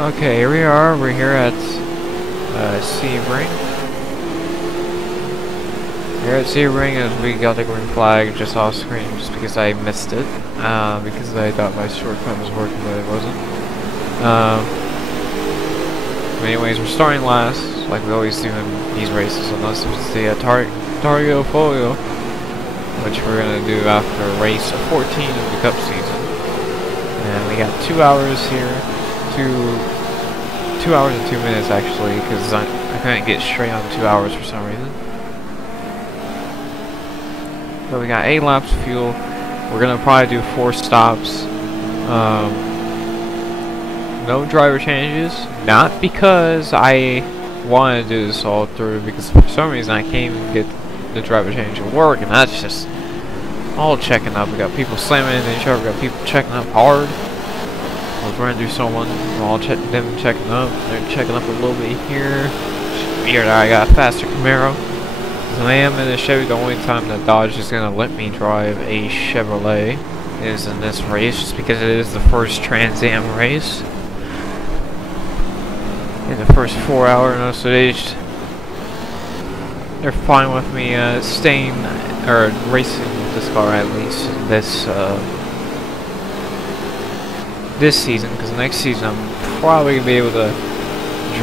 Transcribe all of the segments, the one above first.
Okay, here we are. We're here at Sebring. Here at Sebring, and we got the green flag just off screen just because I missed it. Because I thought my shortcut was working, but it wasn't. Anyways, we're starting last, like we always do in these races, unless it's the Target Folio, which we're gonna do after race 14 of the Cup season. And we got 2 hours here. 2 hours and 2 minutes actually, because I couldn't get straight on 2 hours for some reason. But we got 8 laps of fuel. We're gonna probably do 4 stops. No driver changes. Not because I want to do this all through, because for some reason I can't even get the driver change to work, and that's just all checking up. We got people slamming into each other. We got people checking up hard. We're going to do someone, all them checking up. They're checking up a little bit here. Weird, I got a faster Camaro. Because I am in a Chevy, the only time that Dodge is going to let me drive a Chevrolet is in this race, just because it is the first Trans Am race. In the first 4 hours, so they're fine with me staying, or racing with this car at least in this season, because next season I'm probably going to be able to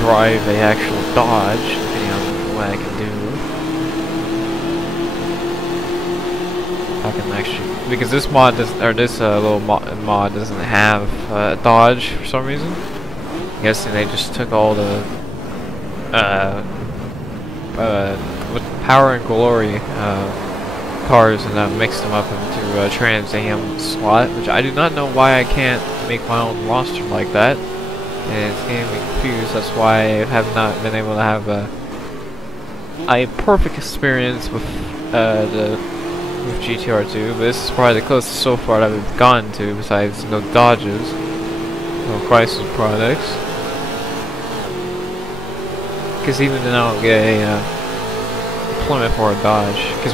drive a actual Dodge, depending on what I can do. I can actually, because this mod doesn't, or this little mod doesn't have Dodge for some reason. I'm guessing they just took all the with Power and Glory cars and mixed them up into a Trans Am slot, which I do not know why I can't make my own roster like that, and it's getting me confused. That's why I have not been able to have a perfect experience with GTR2, but this is probably the closest so far that we've gotten to, besides no Dodges, no Chrysler products. Because even then I don't get a Plymouth or a Dodge. Because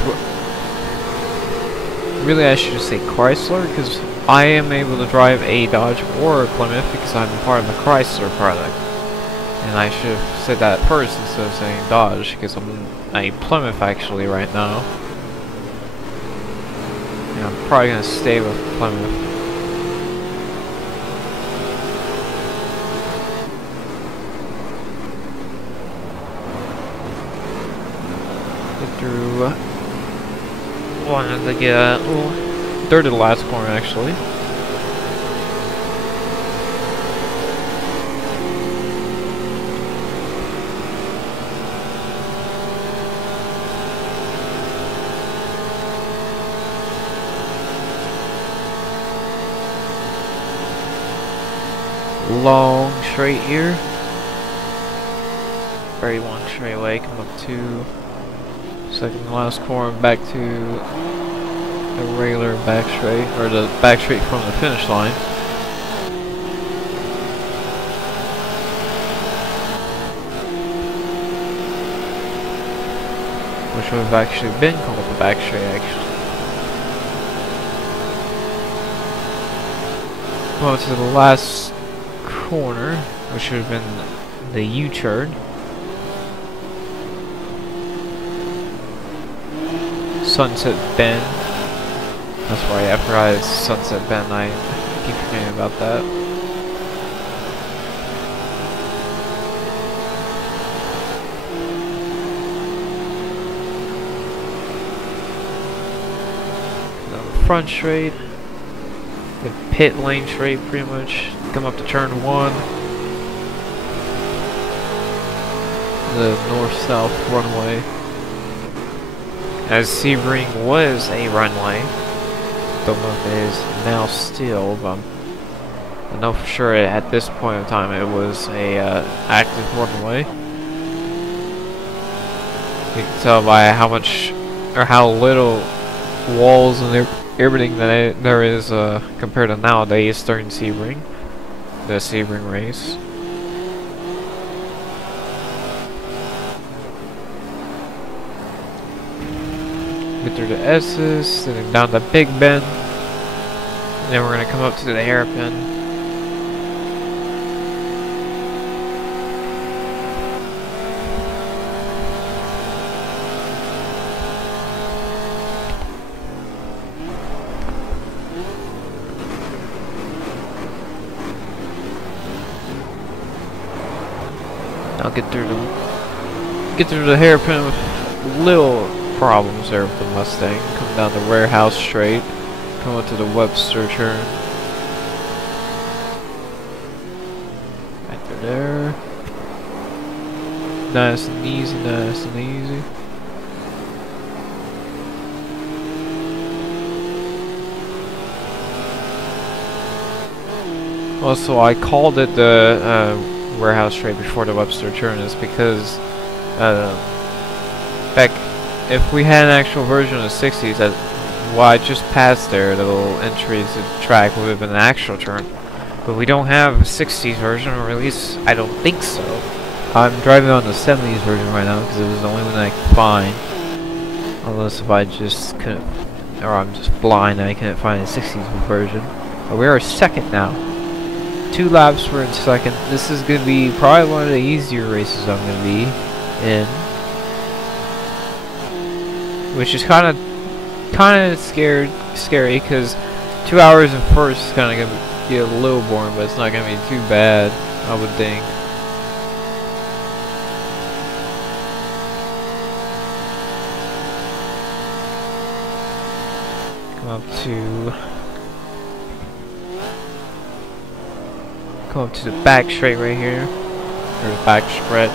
really I should just say Chrysler, because I am able to drive a Dodge or a Plymouth because I'm part of the Chrysler product. And I should have said that first instead of saying Dodge, because I'm a Plymouth actually right now. And I'm probably going to stay with Plymouth. Through wanted to get third to the last corner actually. Long straight here. Very long straightaway, come up to second to last corner, back to the regular back straight, or the back straight from the finish line. Which would have actually been called the back straight, actually. Well, to the last corner, which would have been the U-turn. Sunset Bend. That's right, I forgot it's Sunset Bend. I keep forgetting about that. The front straight, the pit lane straight, pretty much. Come up to turn 1. The north-south runway. As Sebring was a runway, don't know if it is now still, but I know for sure at this point in time it was a active runway. You can tell by how much or how little walls and everything that there is compared to nowadays during Sebring, the Sebring race. Get through the S's, then down the Big Bend, and then we're going to come up to the hairpin. I'll get through the hairpin with little problems there with the Mustang. Come down the warehouse straight. Come up to the Webster turn. Right through there. Nice and easy, nice and easy. Also, I called it the warehouse straight before the Webster turn is because back if we had an actual version of the 60s, that what I just passed there, the little entry to the track would have been an actual turn. But we don't have a 60s version, or at least I don't think so. I'm driving on the 70s version right now because it was the only one I could find. Unless if I just couldn't, or I'm just blind and I couldn't find a 60s version. But we are second now. 2 laps we're in second. This is going to be probably one of the easier races I'm going to be in. Which is kind of scary because 2 hours in first is kind of going to be a little boring, but it's not going to be too bad, I would think. Come up to the back straight right here, or the back stretch.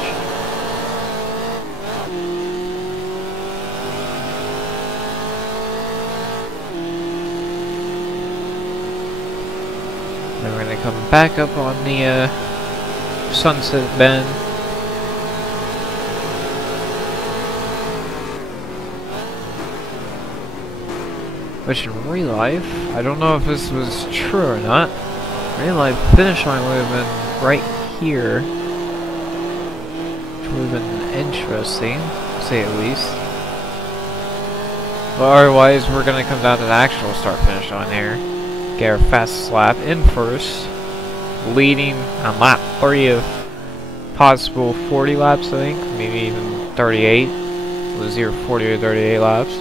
Then we're gonna come back up on the Sunset Bend. Which in real life, I don't know if this was true or not. In real life, finish line would have been right here. Which would have been interesting, to say at least. But otherwise, we're going to come down to the actual start finish line here. Get our fastest lap in first. Leading on lap 3 of possible 40 laps, I think. Maybe even 38. It was either 40 or 38 laps.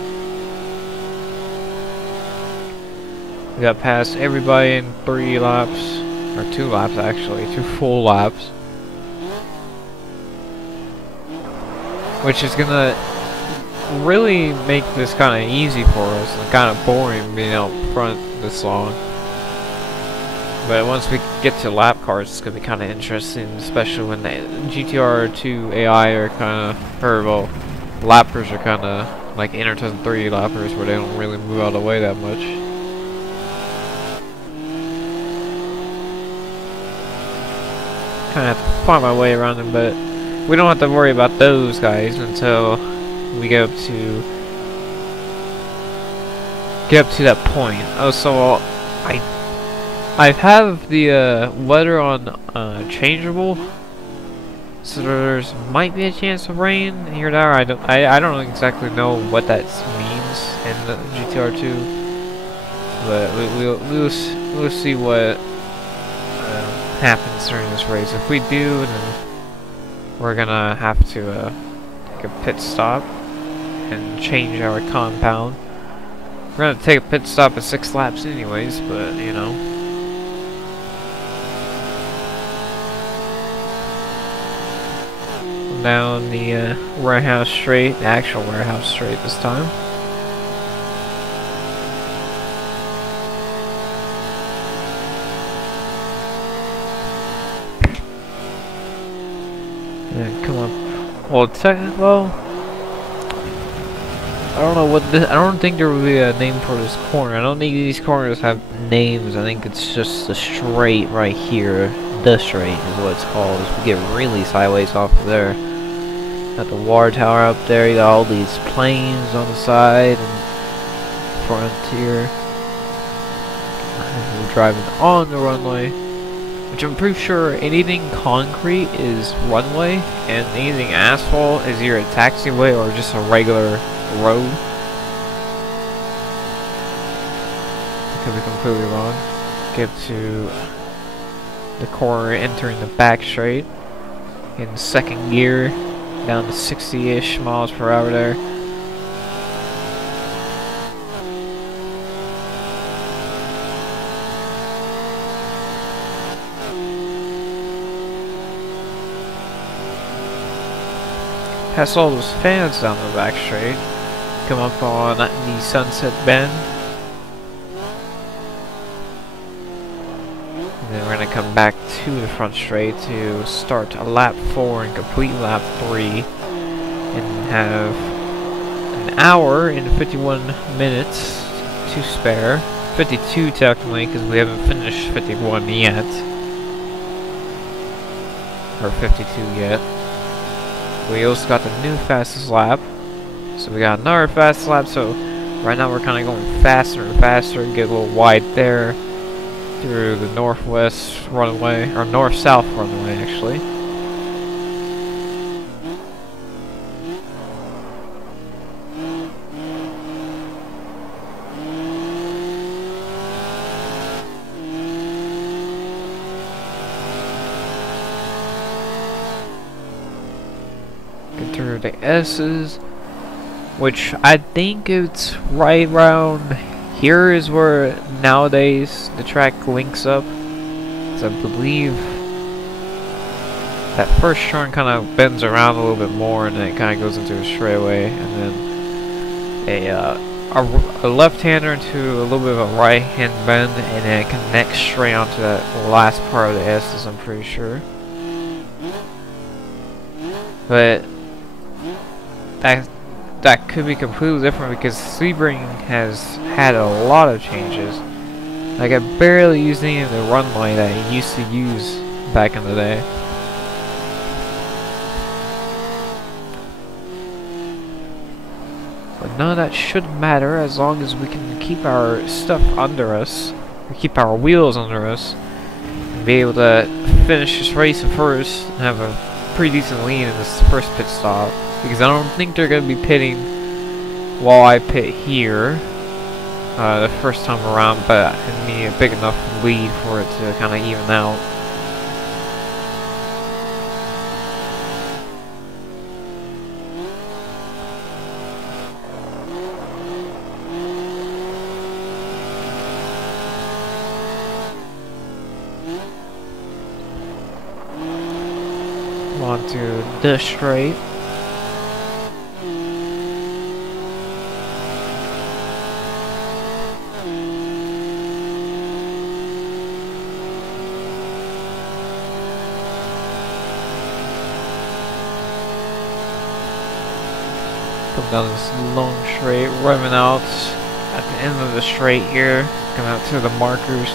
We got past everybody in 3 laps, or 2 laps actually, 2 full laps. Which is gonna really make this kind of easy for us and kind of boring being out front this long. But once we get to lap cars, it's gonna be kind of interesting, especially when the GTR2 AI are kind of, or well, lappers are kind of like Inter 3 lappers where they don't really move out of the way that much. Kind of have to find my way around them, but we don't have to worry about those guys until we get up to that point. Oh, so I have the weather on changeable, so there's might be a chance of rain here or there. I don't exactly know what that means in the GTR2, but we'll see what happens during this race. If we do, then we're gonna have to take a pit stop and change our compound. We're gonna take a pit stop at 6 laps anyways, but you know. Down the warehouse straight, the actual warehouse straight this time. And come up. Well, I don't know what this. I don't think there will be a name for this corner. I don't think these corners have names. I think it's just the straight right here. The straight is what it's called. We get really sideways off of there. Got the water tower up there. You got all these planes on the side and front here. We're driving on the runway, which I'm pretty sure anything concrete is runway, and anything asphalt is either a taxiway or just a regular road. I could be completely wrong. Get to the corner, entering the back straight in second gear, down to 60-ish miles per hour there. past all those fans down the back straight. Come up on the Sunset Bend. And then we're going to come back to the front straight to start a lap 4 and complete lap 3. And have an hour and 51 minutes to spare. 52 technically, because we haven't finished 51 yet. Or 52 yet. We also got the new fastest lap. So we got another fast lap, so right now we're kind of going faster and faster. Get a little wide there. Through the northwest runway, or north-south runway actually. Get through the S's, which I think it's right around here is where nowadays the track links up. So I believe that first turn kind of bends around a little bit more, and then it kind of goes into a straightaway, and then a left-hander into a little bit of a right-hand bend, and then it connects straight onto that last part of the S's, I'm pretty sure. But that could be completely different because Sebring has had a lot of changes. Like, I barely used any of the runway that I used to use back in the day. But none of that should matter as long as we can keep our stuff under us, or keep our wheels under us, and be able to finish this race first and have a pretty decent lead in this first pit stop. Because I don't think they're going to be pitting while I pit here the first time around, but I need a big enough lead for it to kind of even out. Come on to this straight. Come down this long straight, revving out at the end of the straight here. Come out to the markers.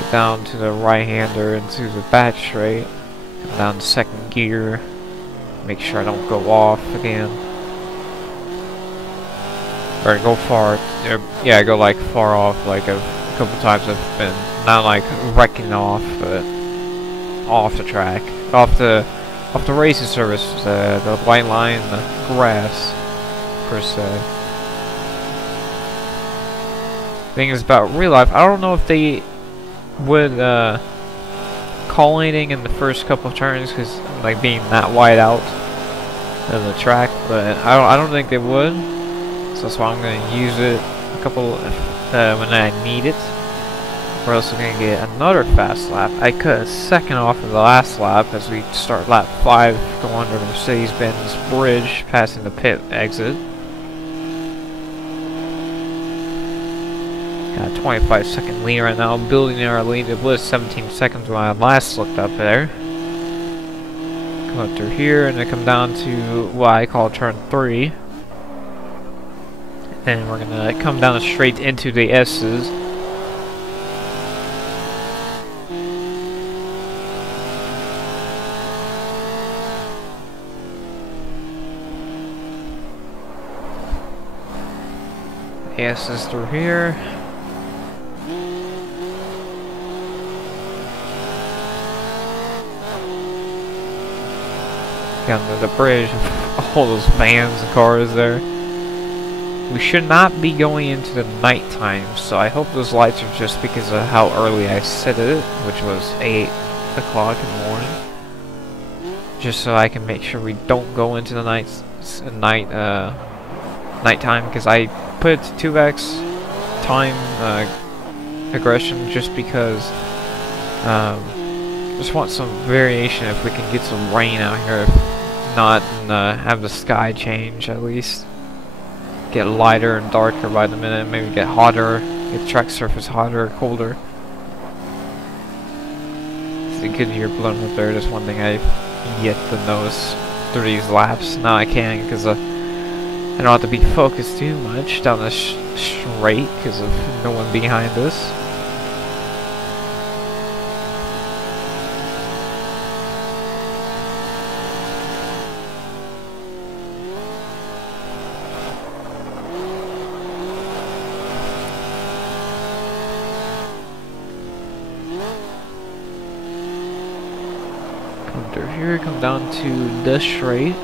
Get down to the right-hander into the back straight. Come down to second gear. Make sure I don't go off again. Or go far. Yeah, I go like far off. Like a couple times I've been not like wrecking off, but off the track, off the racing surface, the white line, the grass, per se. Thing is about real life, I don't know if they would call anything in the first couple of turns, because like being that wide out of the track, but I don't think they would. So that's why I'm gonna use it a couple when I need it. We're also going to get another fast lap. I cut a second off of the last lap as we start lap 5, go under the Mercedes-Benz bridge, passing the pit exit. Got a 25-second lead right now, building our lead. It was 17 seconds when I last looked up there. Come up through here and then come down to what I call turn 3. And we're going to come down straight into the S's. S's through here. Down to the bridge. All those vans and cars there. We should not be going into the nighttime, so I hope those lights are just because of how early I set it, which was 8 o'clock in the morning. Just so I can make sure we don't go into the nighttime, because I put it to 2x time aggression just because just want some variation if we can get some rain out here not have the sky change at least. Get lighter and darker by the minute, maybe get hotter, get the track surface hotter or colder. So you could hear blowing up there. That's one thing I've yet to notice through these laps. Now I can, because I don't have to be focused too much down this straight because of no one behind us. Come through here, come down to the straight.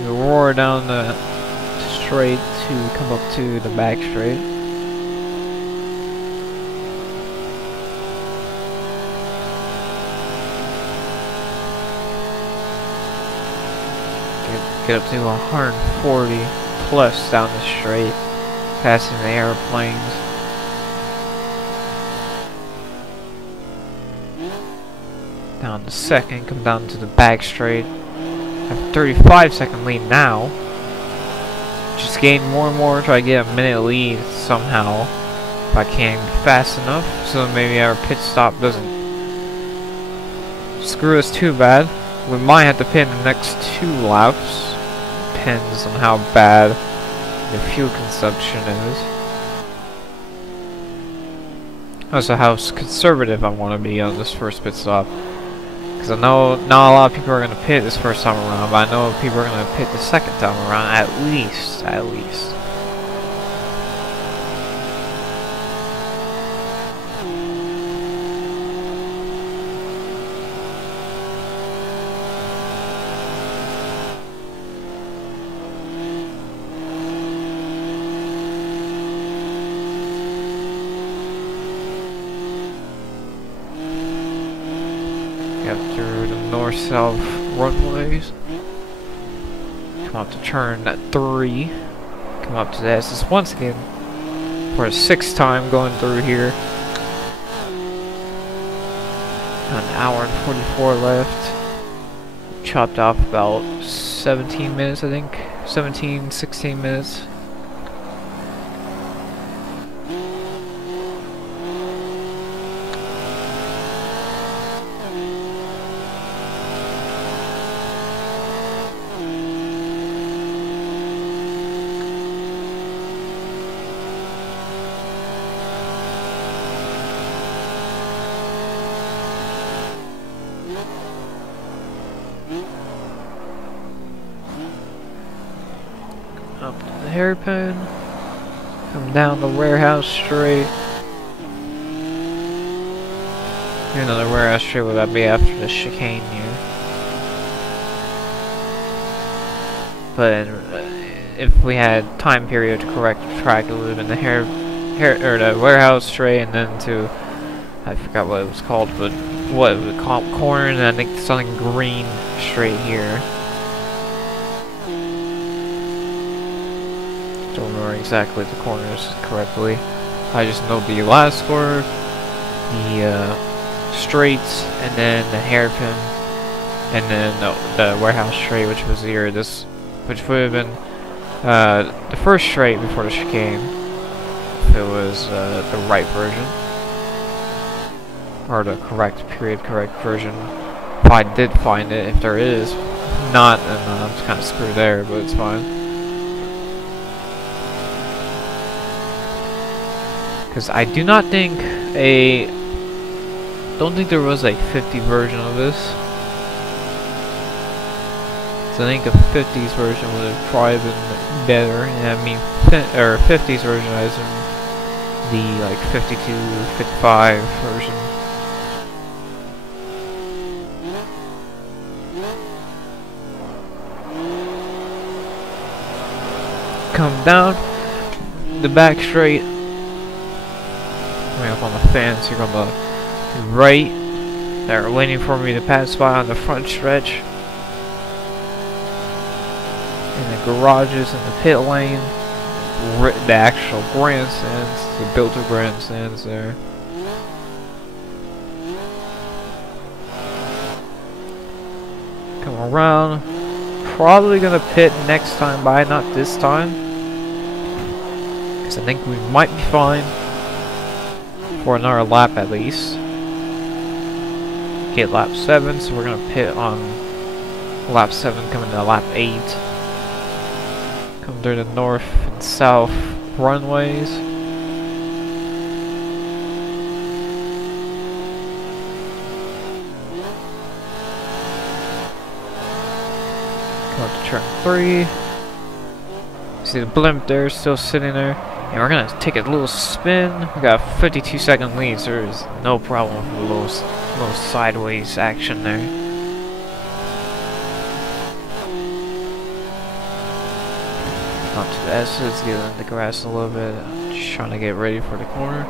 You roar down the straight to come up to the back straight. Get up to 140 plus down the straight, passing the airplanes. Down to second, come down to the back straight. Have a 35-second lead now. Just gain more and more, try to get a minute lead somehow. If I can be fast enough, so maybe our pit stop doesn't screw us too bad. We might have to pit in the next 2 laps. Depends on how bad the fuel consumption is. Also, how conservative I want to be on this first pit stop. Because I know not a lot of people are going to pit this first time around, but I know people are going to pit the second time around, at least. After the north-south runways, come up to turn 3, come up to the SS once again for a 6th time going through here. An hour and 44 left. Chopped off about 17 minutes, I think. 16 minutes. Up to the hairpin, come down the warehouse straight. Another warehouse straight, would that be after the chicane here? But if we had time period to correct the track, it would have been the warehouse straight, and then to, I forgot what it was called, but what it was called, corner, and I think something green straight here. Don't remember exactly the corners correctly. I just know the last corner, the straights, and then the hairpin, and then the warehouse straight, which was here. Which would have been the first straight before the chicane, if it was the right version, or the correct version. If I did find it, if there is, if not, then I'm just kind of screwed there, but it's fine. Because I do not think don't think there was a 50 version of this. So I think a 50s version would have probably been better. And I mean, 50s version as in the like 52, 55 version. Come down the back straight. Up on the fence here on the right. They're waiting for me to pass by on the front stretch. And the garages and the pit lane. The actual grandstands, the built-up grandstands there. around. Probably gonna pit next time by, not this time. Because I think we might be fine. For another lap at least. Okay, lap 7, so we're gonna pit on lap 7 coming to lap 8. Come through the north and south runways. Come up to turn 3. See the blimp there, still sitting there. And we're gonna take a little spin. We got a 52-second lead, so there's no problem with a little sideways action there. Up to the S's, get in the grass a little bit. Just trying to get ready for the corner.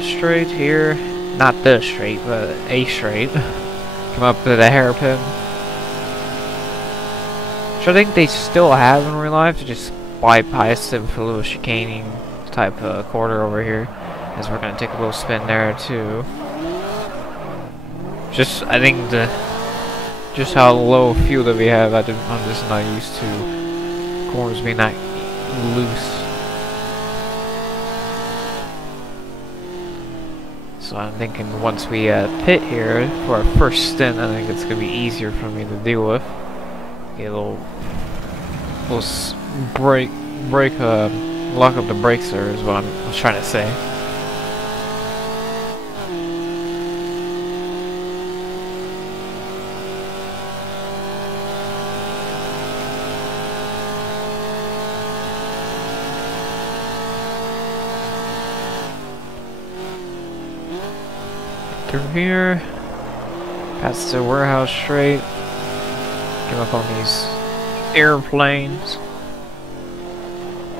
Straight here, not this straight, but a straight. Come up to the hairpin, which I think they still have in real life, to just bypass it with a little chicaning type of quarter over here, as we're gonna take a little spin there too. Just I think just how low fuel that we have, I'm just not used to corners being that loose. So I'm thinking once we pit here for our first stint, I think it's gonna be easier for me to deal with. Get a little lock up the brakes there is what I was trying to say. Through here, past the warehouse straight, come up on these airplanes,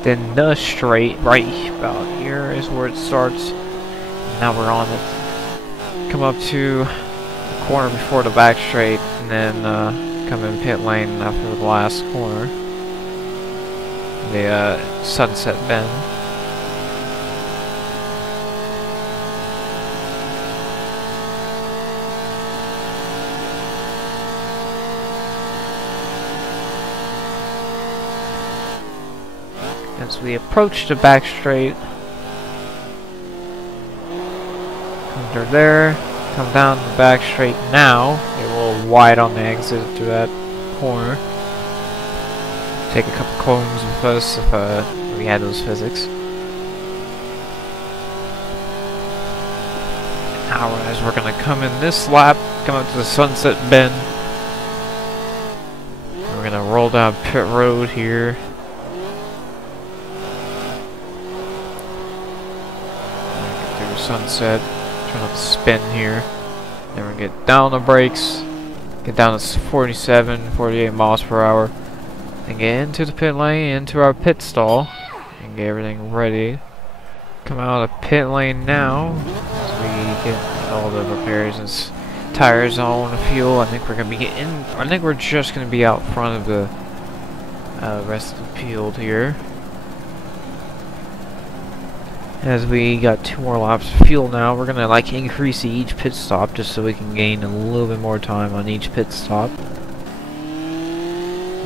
then the straight right about here is where it starts. Now we're on it. Come up to the corner before the back straight, and then come in pit lane after the last corner, the sunset bend. As we approach the back straight, come through there, come down the back straight now, get a little wide on the exit through that corner. Take a couple cones with us if we had those physics. Now as we're gonna come in this lap, come up to the sunset bend. We're gonna roll down pit road here. Sunset, try not to spin here. Then we get down the brakes, get down to 47, 48 miles per hour, and get into the pit lane, into our pit stall, and get everything ready. Come out of pit lane now as we get all the repairs and tires on the fuel. I think we're gonna be getting. I think we're just gonna be out front of the rest of the field here. As we got 2 more laps of fuel now, we're gonna like increase each pit stop just so we can gain a little bit more time on each pit stop.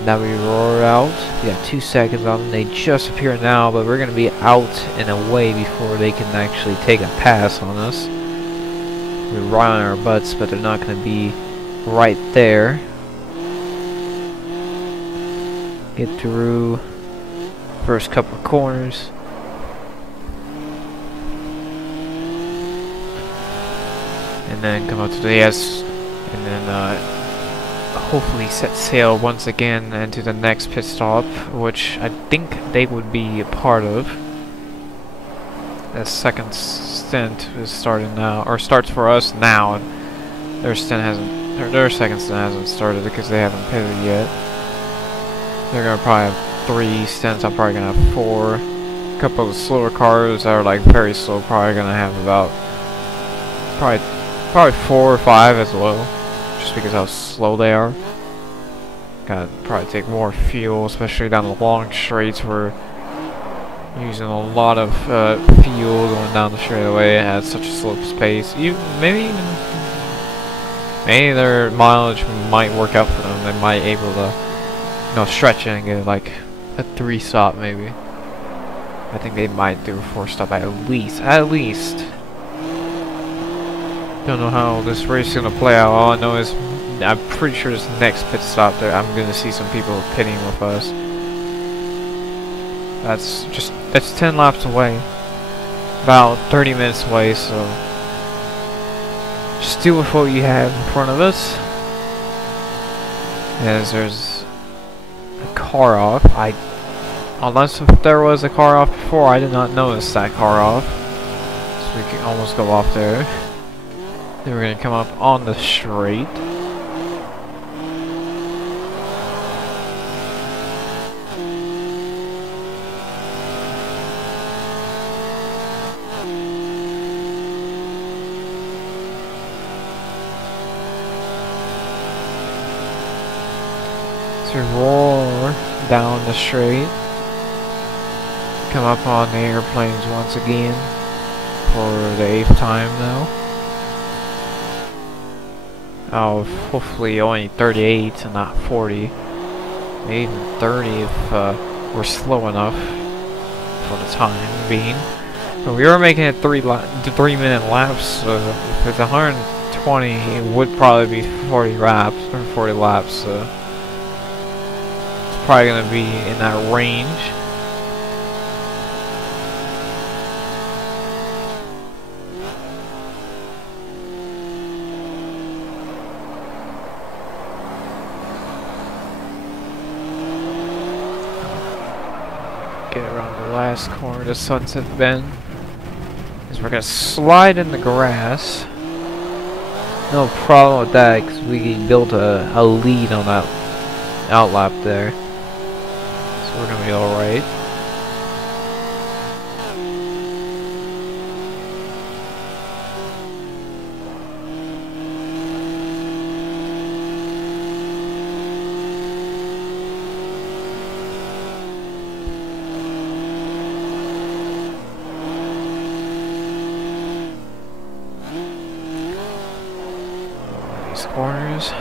Now we roar out. We got 2 seconds on them. They just appear now, but we're gonna be out and away before they can actually take a pass on us. We're right on our butts, but they're not gonna be right there. Get through first couple of corners. And then come up to the S, and then hopefully set sail once again into the next pit stop, which I think they would be a part of. The second stint is starting now, or starts for us now, and their stint hasn't, or their second stint hasn't started because they haven't pitted yet. They're gonna probably have 3 stints. I'm probably gonna have 4. A couple of slower cars that are like very slow, probably gonna have about probably 4 or 5 as well, just because how slow they are. Gotta probably take more fuel, especially down the long straights. We're using a lot of fuel going down the straightaway. It has such a slow pace. Maybe their mileage might work out for them. They might able to, stretch it and get like a 3-stop maybe. I think they might do a 4-stop at least. At least. Don't know how this race is gonna play out. All I know is I'm pretty sure this next pit stop there, I'm gonna see some people pitting with us. That's 10 laps away. About 30 minutes away, so just deal with what you have in front of us. As there's a car off. Unless if there was a car off before, I did not notice that car off. So we can almost go off there. Then we're gonna come up on the straight. So roar down the straight. Come up on the airplanes once again for the 8th time now. Oh, hopefully only 38 and not 40. Maybe even 30 if we're slow enough for the time being. But we were making it 3-minute laps, so if it's 120, it would probably be 40 laps or 40 laps. So it's probably gonna be in that range. Get around the last corner to Sunset Bend. Because we're gonna slide in the grass. No problem with that, because we built a lead on that outlap there. So we're gonna be alright. Corners.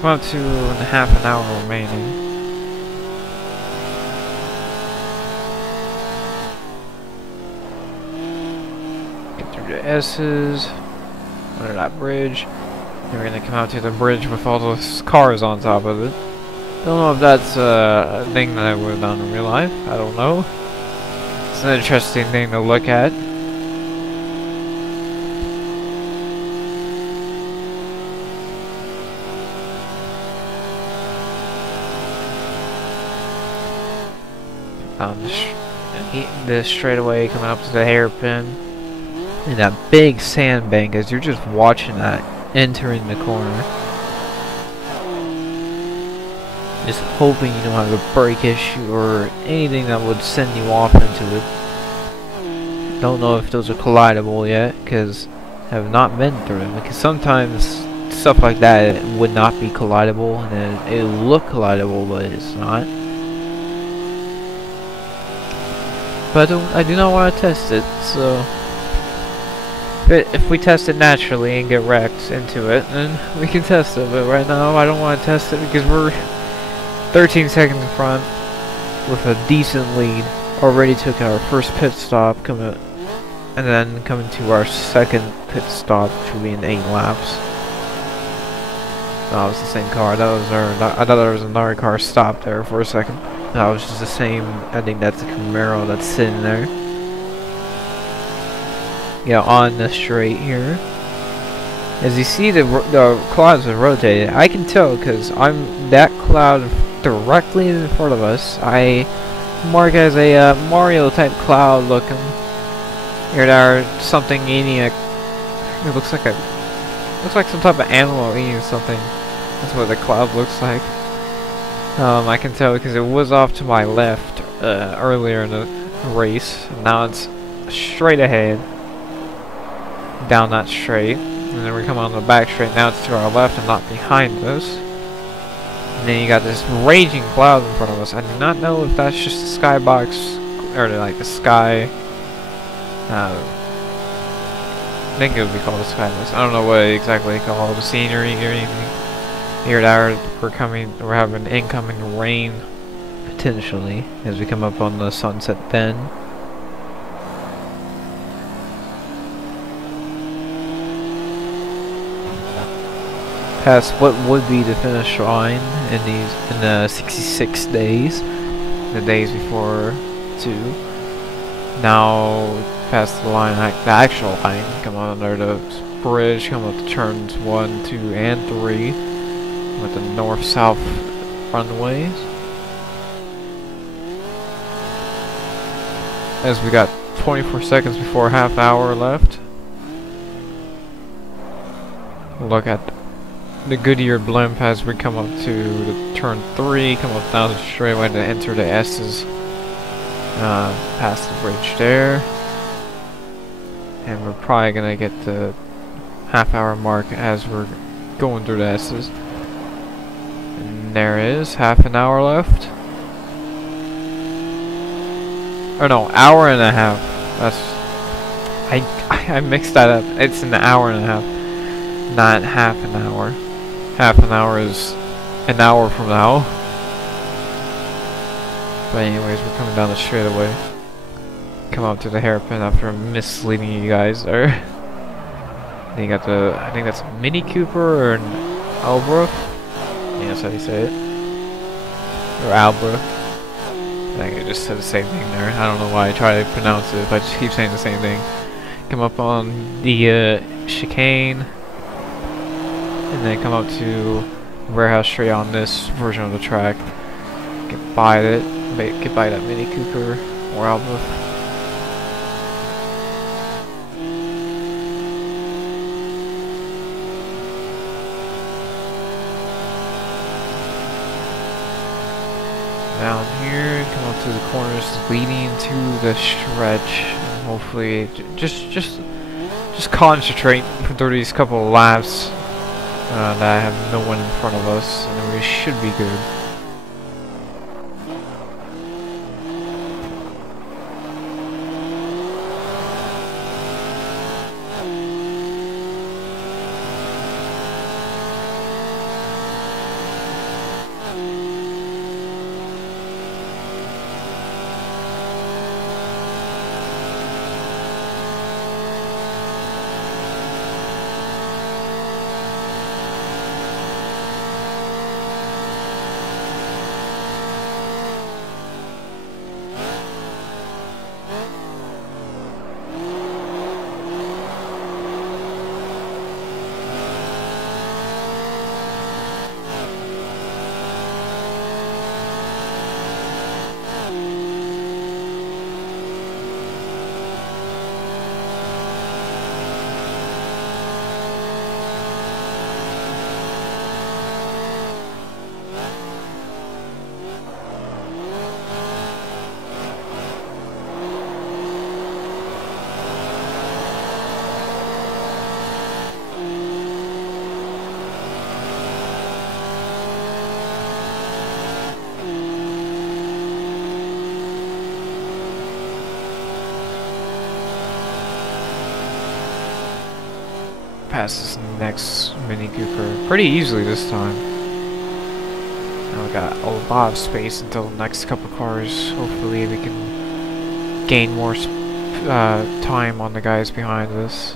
About 2.5 an hour remaining. Get through the S's, under that bridge. Then we're gonna come out to the bridge with all those cars on top of it. Don't know if that's a thing that I would have done in real life. I don't know. It's an interesting thing to look at. This straightaway coming up to the hairpin, and that big sandbank as you're just watching that entering the corner. Just hoping you don't have a brake issue or anything that would send you off into it. Don't know if those are collidable yet, because I have not been through them. Because sometimes stuff like that would not be collidable, and it will look collidable, but it's not. But I do not want to test it, so if we test it naturally and get wrecked into it, then we can test it. But right now, I don't want to test it because we're 13 seconds in front with a decent lead. Already took our first pit stop, and then coming to our second pit stop, which will be in 8 laps. No, it was the same car. I thought there was another car stopped there for a second. No, it was just the same. I think that's the Camaro that's sitting there. Yeah, on the straight here. As you see, the clouds are rotated. I can tell because I'm that cloud directly in front of us. I mark as a Mario type cloud looking. Here there, something eating a. It looks like some type of animal eating something. That's what the cloud looks like. I can tell because it was off to my left earlier in the race. Now it's straight ahead down that straight. And then we come on the back straight now to our left and not behind us. And then you got this raging cloud in front of us. I do not know if that's just the skybox or like the sky. I think it would be called the skybox. I don't know what exactly they call the scenery or anything. Here at we're having incoming rain potentially as we come up on the Sunset Bend. Past what would be the finish line in the 66 days, the days before 2. Now past the line, the actual line, come on under the bridge, come up to turns 1, 2, and 3 with the north-south runways. As we got 24 seconds before half hour left. Look at the Goodyear blimp as we come up to the turn 3, come up down the straightaway to enter the S's, past the bridge there, and we're probably gonna get the half-hour mark as we're going through the S's. And there is half an hour left. Or no, hour and a half. That's I mixed that up. It's an hour and a half, not half an hour. Half an hour is an hour from now. But anyways, we're coming down the straightaway. Come up to the hairpin after misleading you guys there. Then you got the, I think that's a Mini Cooper or an Albrook. Yeah, that's how you say it. Or Albrook. I think I just said the same thing there. I don't know why I try to pronounce it if I just keep saying the same thing. Come up on the chicane. And then come up to warehouse straight on this version of the track. Get by that Mini Cooper or Albrook. Down here, come up to the corners leading to the stretch. And hopefully, just concentrate through these couple of laps. That I have no one in front of us, and then we should be good. Pass this next Mini Cooper pretty easily this time. Now we got a lot of space until the next couple cars. Hopefully we can gain more time on the guys behind us.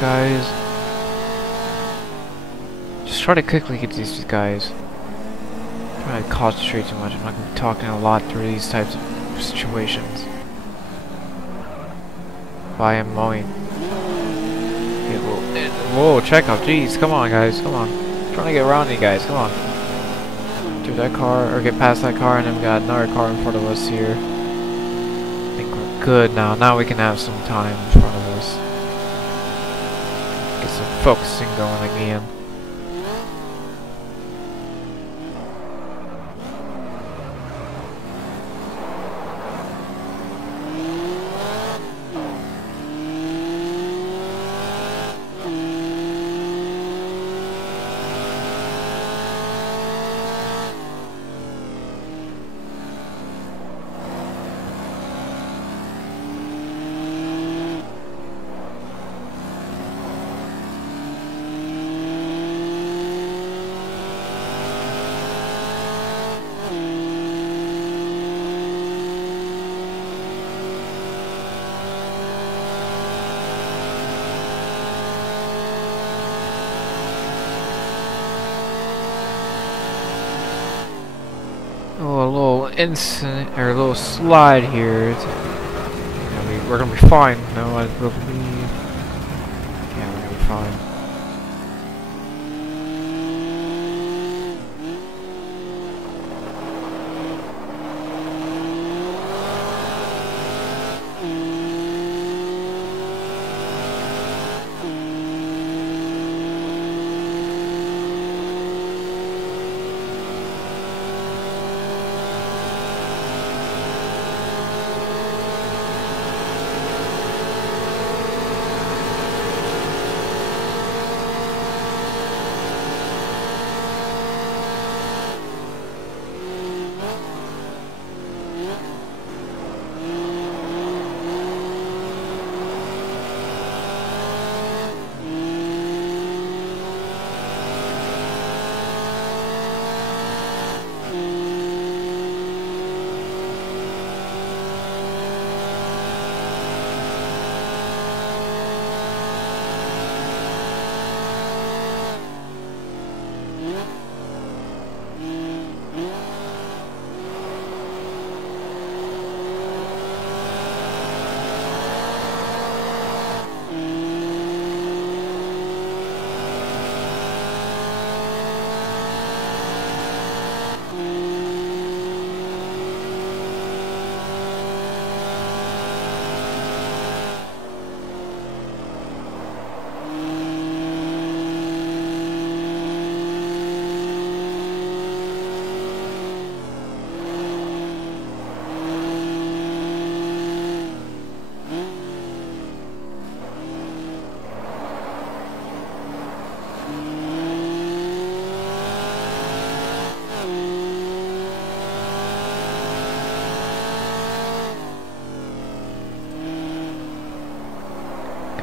guys. Just try to quickly get these guys. Try to concentrate too much. I'm not going to be talking a lot through these types of situations. But I am mowing. Whoa, check out. Jeez, come on, guys. Come on. I'm trying to get around you guys. Come on. Through that car, or get past that car, and then we got another car in front of us here. I think we're good now. Now we can have some time in front of us. Get some focusing going again. Oh, a little incident, or a little slide here. We're gonna be fine. No, I believe. Yeah, we're gonna be fine.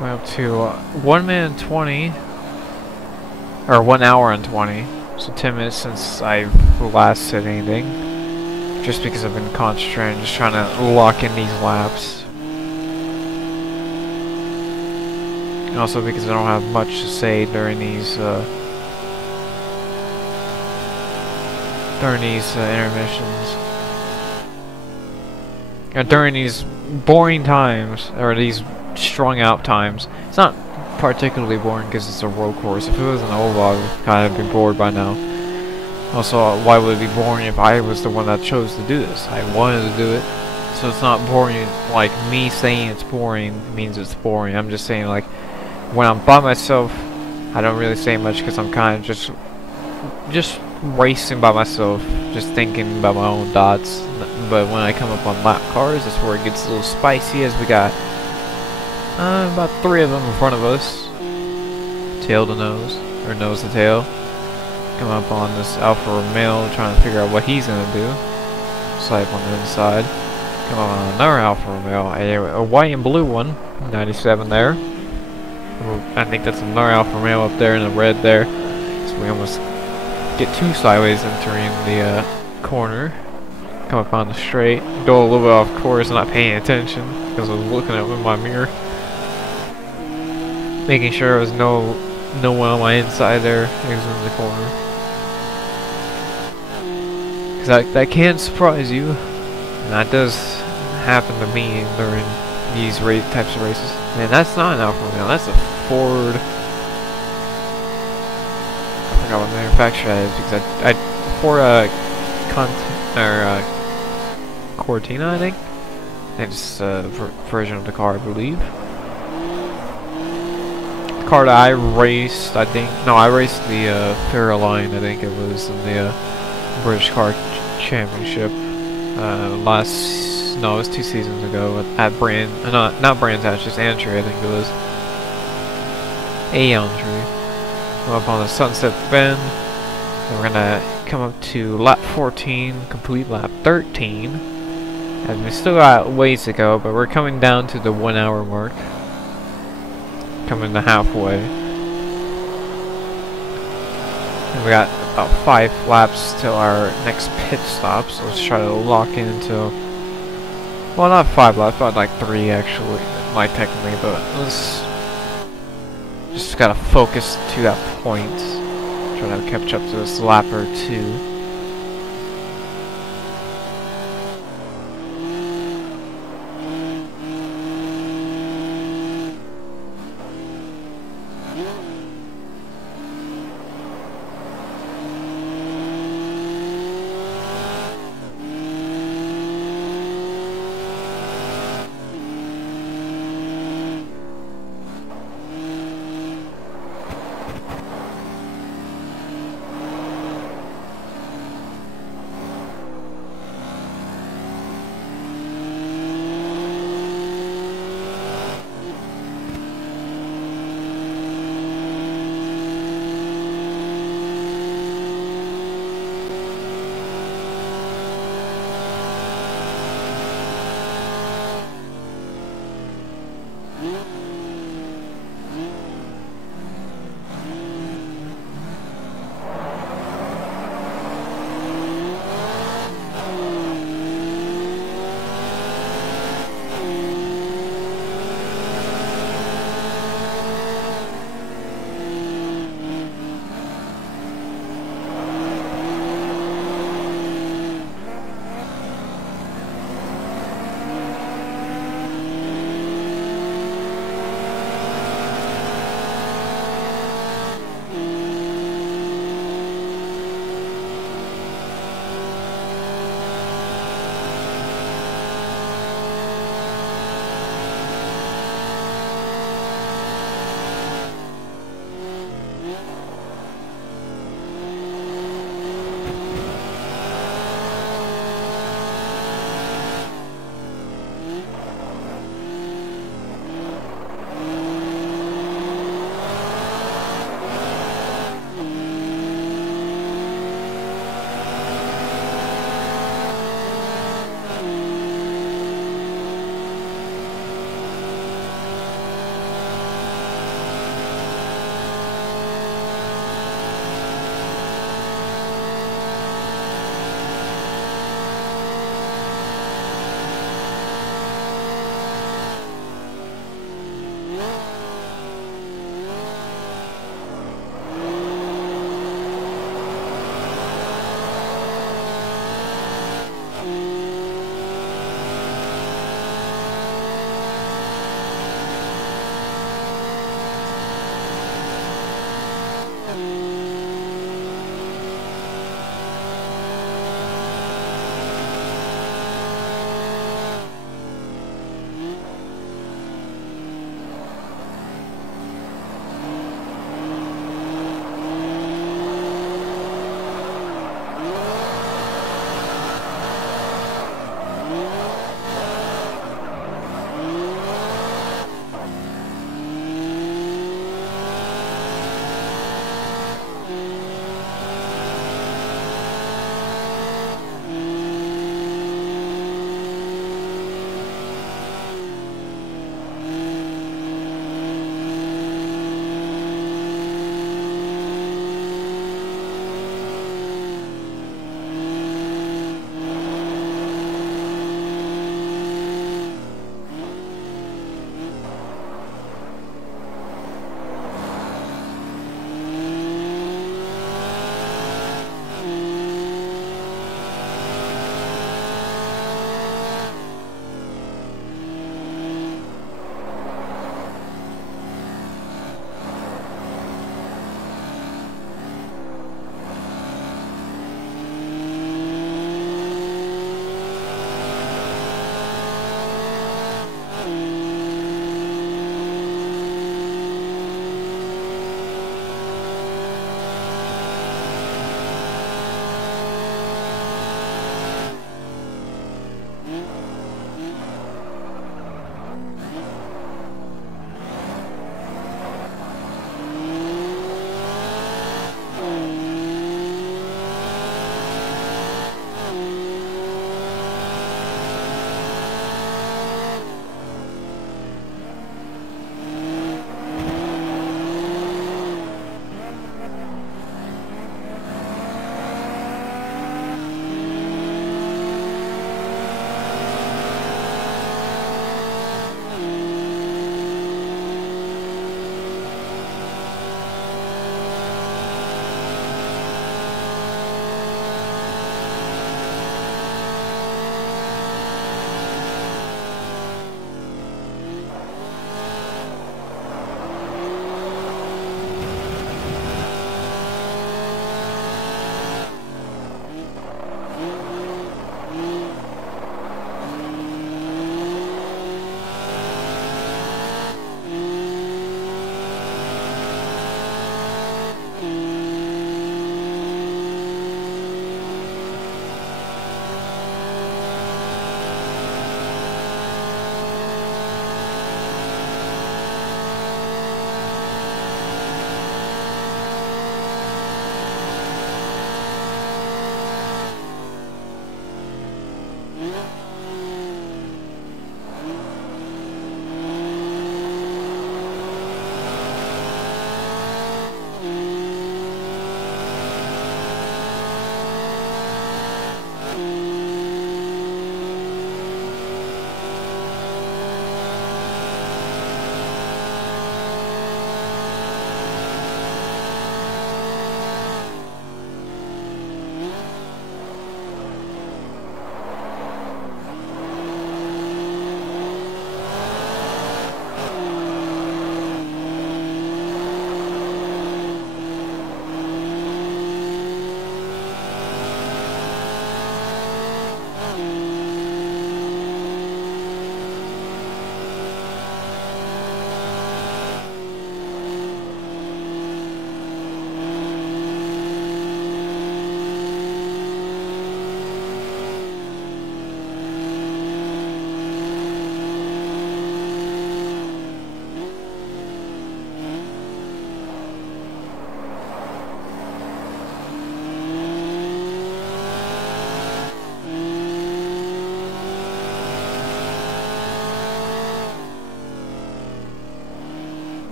Up to 1 minute and 20, or 1 hour and 20, so 10 minutes since I've last said anything, just because I've been concentrating, just trying to lock in these laps, and also because I don't have much to say during these intermissions, during these boring times, or these strung out times. It's not particularly boring because it's a road course. If it was an oval, I would kind of be bored by now. Also, why would it be boring if I was the one that chose to do this? I wanted to do it. So it's not boring, like me saying it's boring means it's boring. I'm just saying, like, when I'm by myself, I don't really say much because I'm kind of just racing by myself, just thinking about my own thoughts. But when I come up on lap cars, that's where it gets a little spicy, as we got about 3 of them in front of us, tail to nose, or nose to tail. Come up on this Alfa Romeo, trying to figure out what he's gonna do. Slide up on the inside. Come on another Alfa Romeo, a white and blue one, 97 there. I think that's another Alfa Romeo up there in the red there. So we almost get 2 sideways entering the corner. Come up on the straight, go a little bit off course, not paying attention because I was looking at it with my mirror. making sure there was no one on my inside there, exiting the corner. Because that can surprise you, and that does happen to me during these types of races. Man, that's not an Alfa Romeo, that's a Ford. I forgot what manufacturer that is because I Ford Cortina, I think. It's a version of the car, I believe. The car that I raced, I raced the Fairline, I think it was in the British Car Championship. It was 2 seasons ago at not Brands Hatch, just Antry, I think it was. Antry. We're up on the Sunset Bend. And we're gonna come up to lap 14, complete lap 13. And we still got ways to go, but we're coming down to the 1 hour mark. Coming to halfway. And we got about 5 laps till our next pit stop, so let's try to lock into, well, not 5 laps, but like 3 actually, like technically, but let's just gotta focus to that point. Try to catch up to this lap or 2.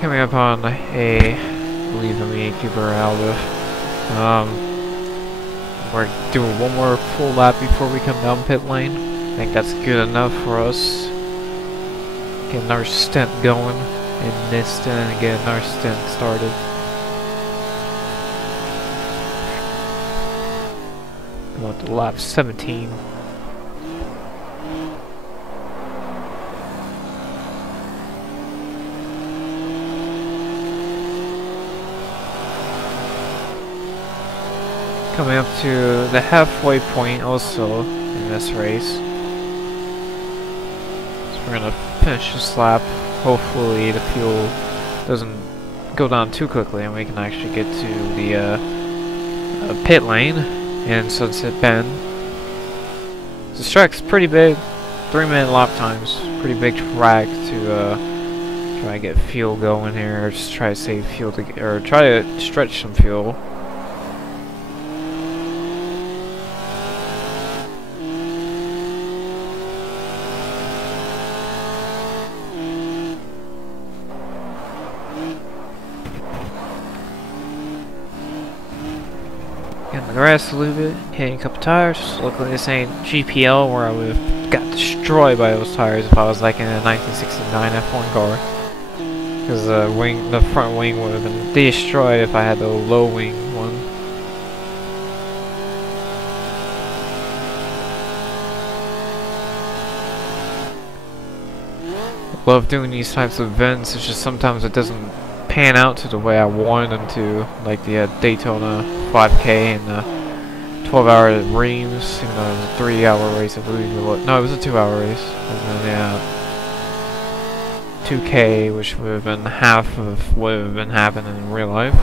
Coming up on a, I believe I'm the Gatekeeper Alba. We're doing one more full lap before we come down pit lane. I think that's good enough for us. Getting our stint going in this stint and getting our stint started. Going to lap 17. Coming up to the halfway point also in this race. So we're gonna finish this lap. Hopefully the fuel doesn't go down too quickly and we can actually get to the pit lane in Sunset Bend. This track's pretty big, 3-minute lap times, pretty big track to try to get fuel going here, just try to save fuel or try to stretch some fuel. Getting the grass a little bit, hitting a couple tires. Luckily this ain't GPL where I would have got destroyed by those tires if I was like in a 1969 F1 car. Because the front wing would have been destroyed if I had the low wing one. I love doing these types of events, it's just sometimes it doesn't pan out to the way I wanted them to, like the Daytona 5K and 12-hour Reims, even though it was a 3-hour race, I believe it was. No, it was a 2-hour race. And then, yeah, 2K, which would have been half of what would have been happening in real life.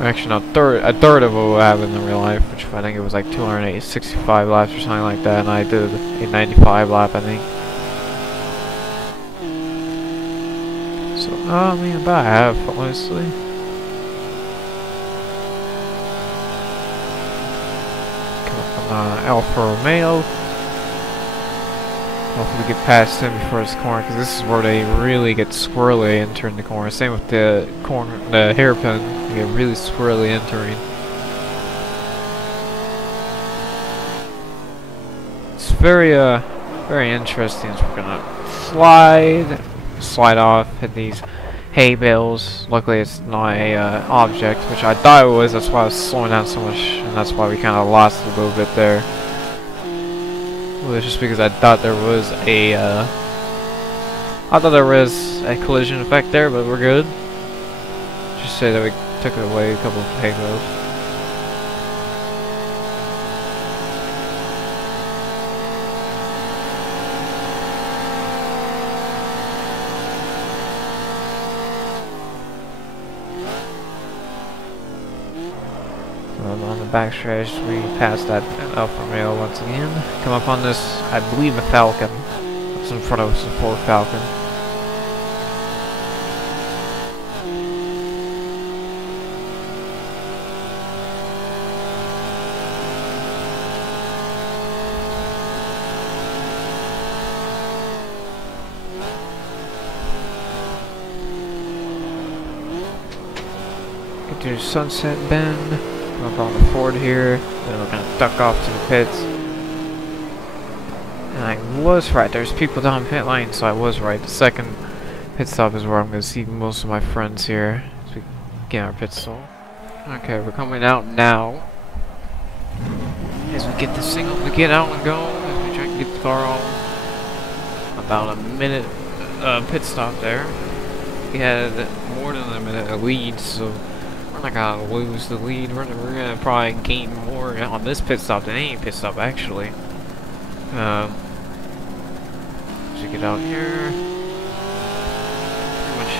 Actually, not a third of what would happen in real life, which I think it was like 265 laps or something like that, and I did a 95 lap, I think. So, I mean, about half, honestly. Alfa Romeo. Hopefully we get past him before this corner, because this is where they really get squirrely entering the corner. Same with the corner, the hairpin. You get really squirrely entering. It's very very interesting. So we're gonna slide off, hit these hay bales. Luckily it's not a object, which I thought it was. That's why I was slowing down so much, and that's why we kind of lost a little bit there. Well, it's just because I thought there was a collision effect there, but we're good. Just say that we took away a couple of hay bales. On the backstretch, we passed that Alfa Romeo once again. Come up on this, I believe, a Falcon. What's in front of us, a Ford Falcon. Get to Sunset Bend. Up on the Ford here, then we're gonna duck off to the pits. And I was right, there's people down pit lane, so I was right. The second pit stop is where I'm gonna see most of my friends here as we get our pit stop. Okay, we're coming out now. As we get this thing up, we get out and go, as we try to get the car on. About a minute pit stop there. We had more than a minute lead, so we're not gonna lose the lead. We're gonna probably gain more on this pit stop than any pit stop, actually. As we get out here, pretty much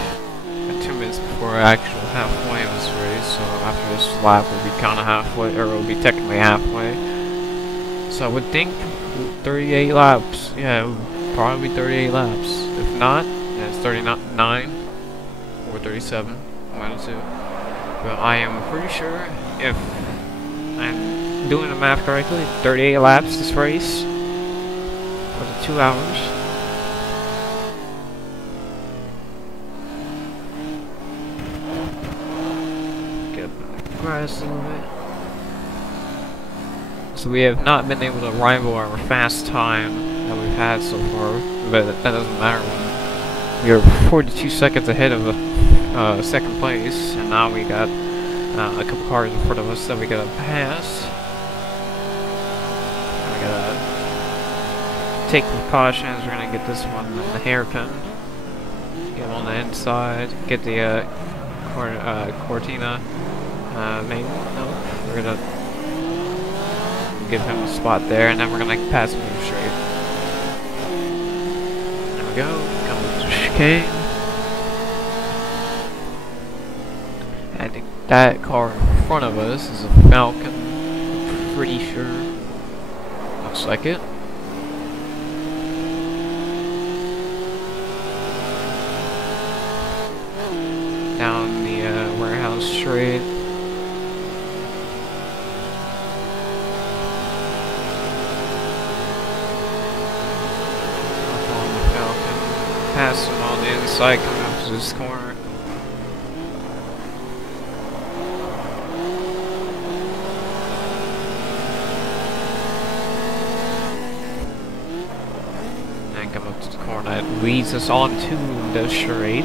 at 2 minutes before actual halfway of this race. So after this lap, we'll be kind of halfway, or we'll be technically halfway. So I would think 38 laps. Yeah, it would probably be 38 laps. If not, then it's 39 or 37. One of the two. But I am pretty sure, if I'm doing the math correctly, 38 laps this race for the 2 hours. Get up in the grass a little bit. So we have not been able to rival our fast time that we've had so far, but that doesn't matter when we are 42 seconds ahead of second place, and now we got a couple cars in front of us that we gotta pass. We gotta take precautions. We're gonna get this one in the hairpin, get him on the inside, get the Cortina. Maybe no. We're gonna give him a spot there, and then we're gonna pass him straight. There we go. Come to the chicane. I think that car in front of us is a Falcon. I'm pretty sure. Looks like it. Down the warehouse straight. Up on the Falcon. Pass him on the inside coming up to this corner. Come up to the corner that leads us on to the straight.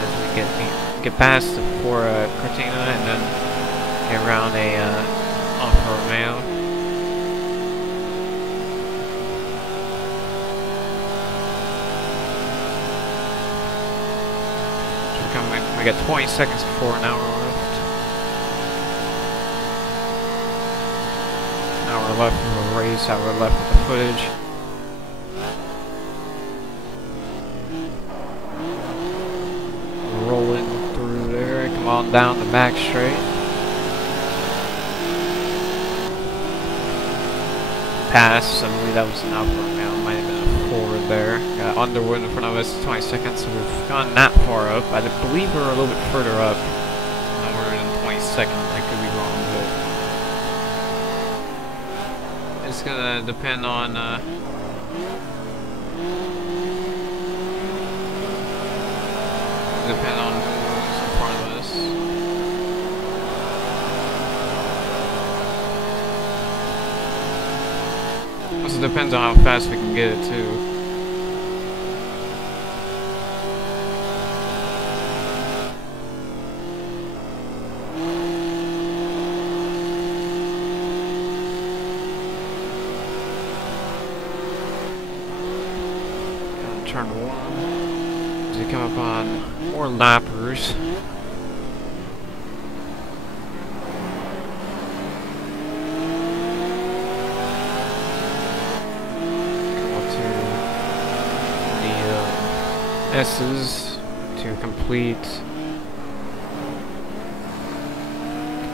As we get past the Cortina and then get around a Alfa Romeo. So we got 20 seconds before an hour left. left of the race, hour left of the footage. Rolling through there, come on down the back straight. Pass, I believe that was an upper now, might have been a forward there. Got Underwood in front of us, 20 seconds, so we've gone that far up. I believe we're a little bit further up. Nowhere in 20 seconds, I could be wrong, but it's gonna depend on who's in front of us. Also depends on how fast we can get it too. Turn one. As we come up on more lappers. S's to complete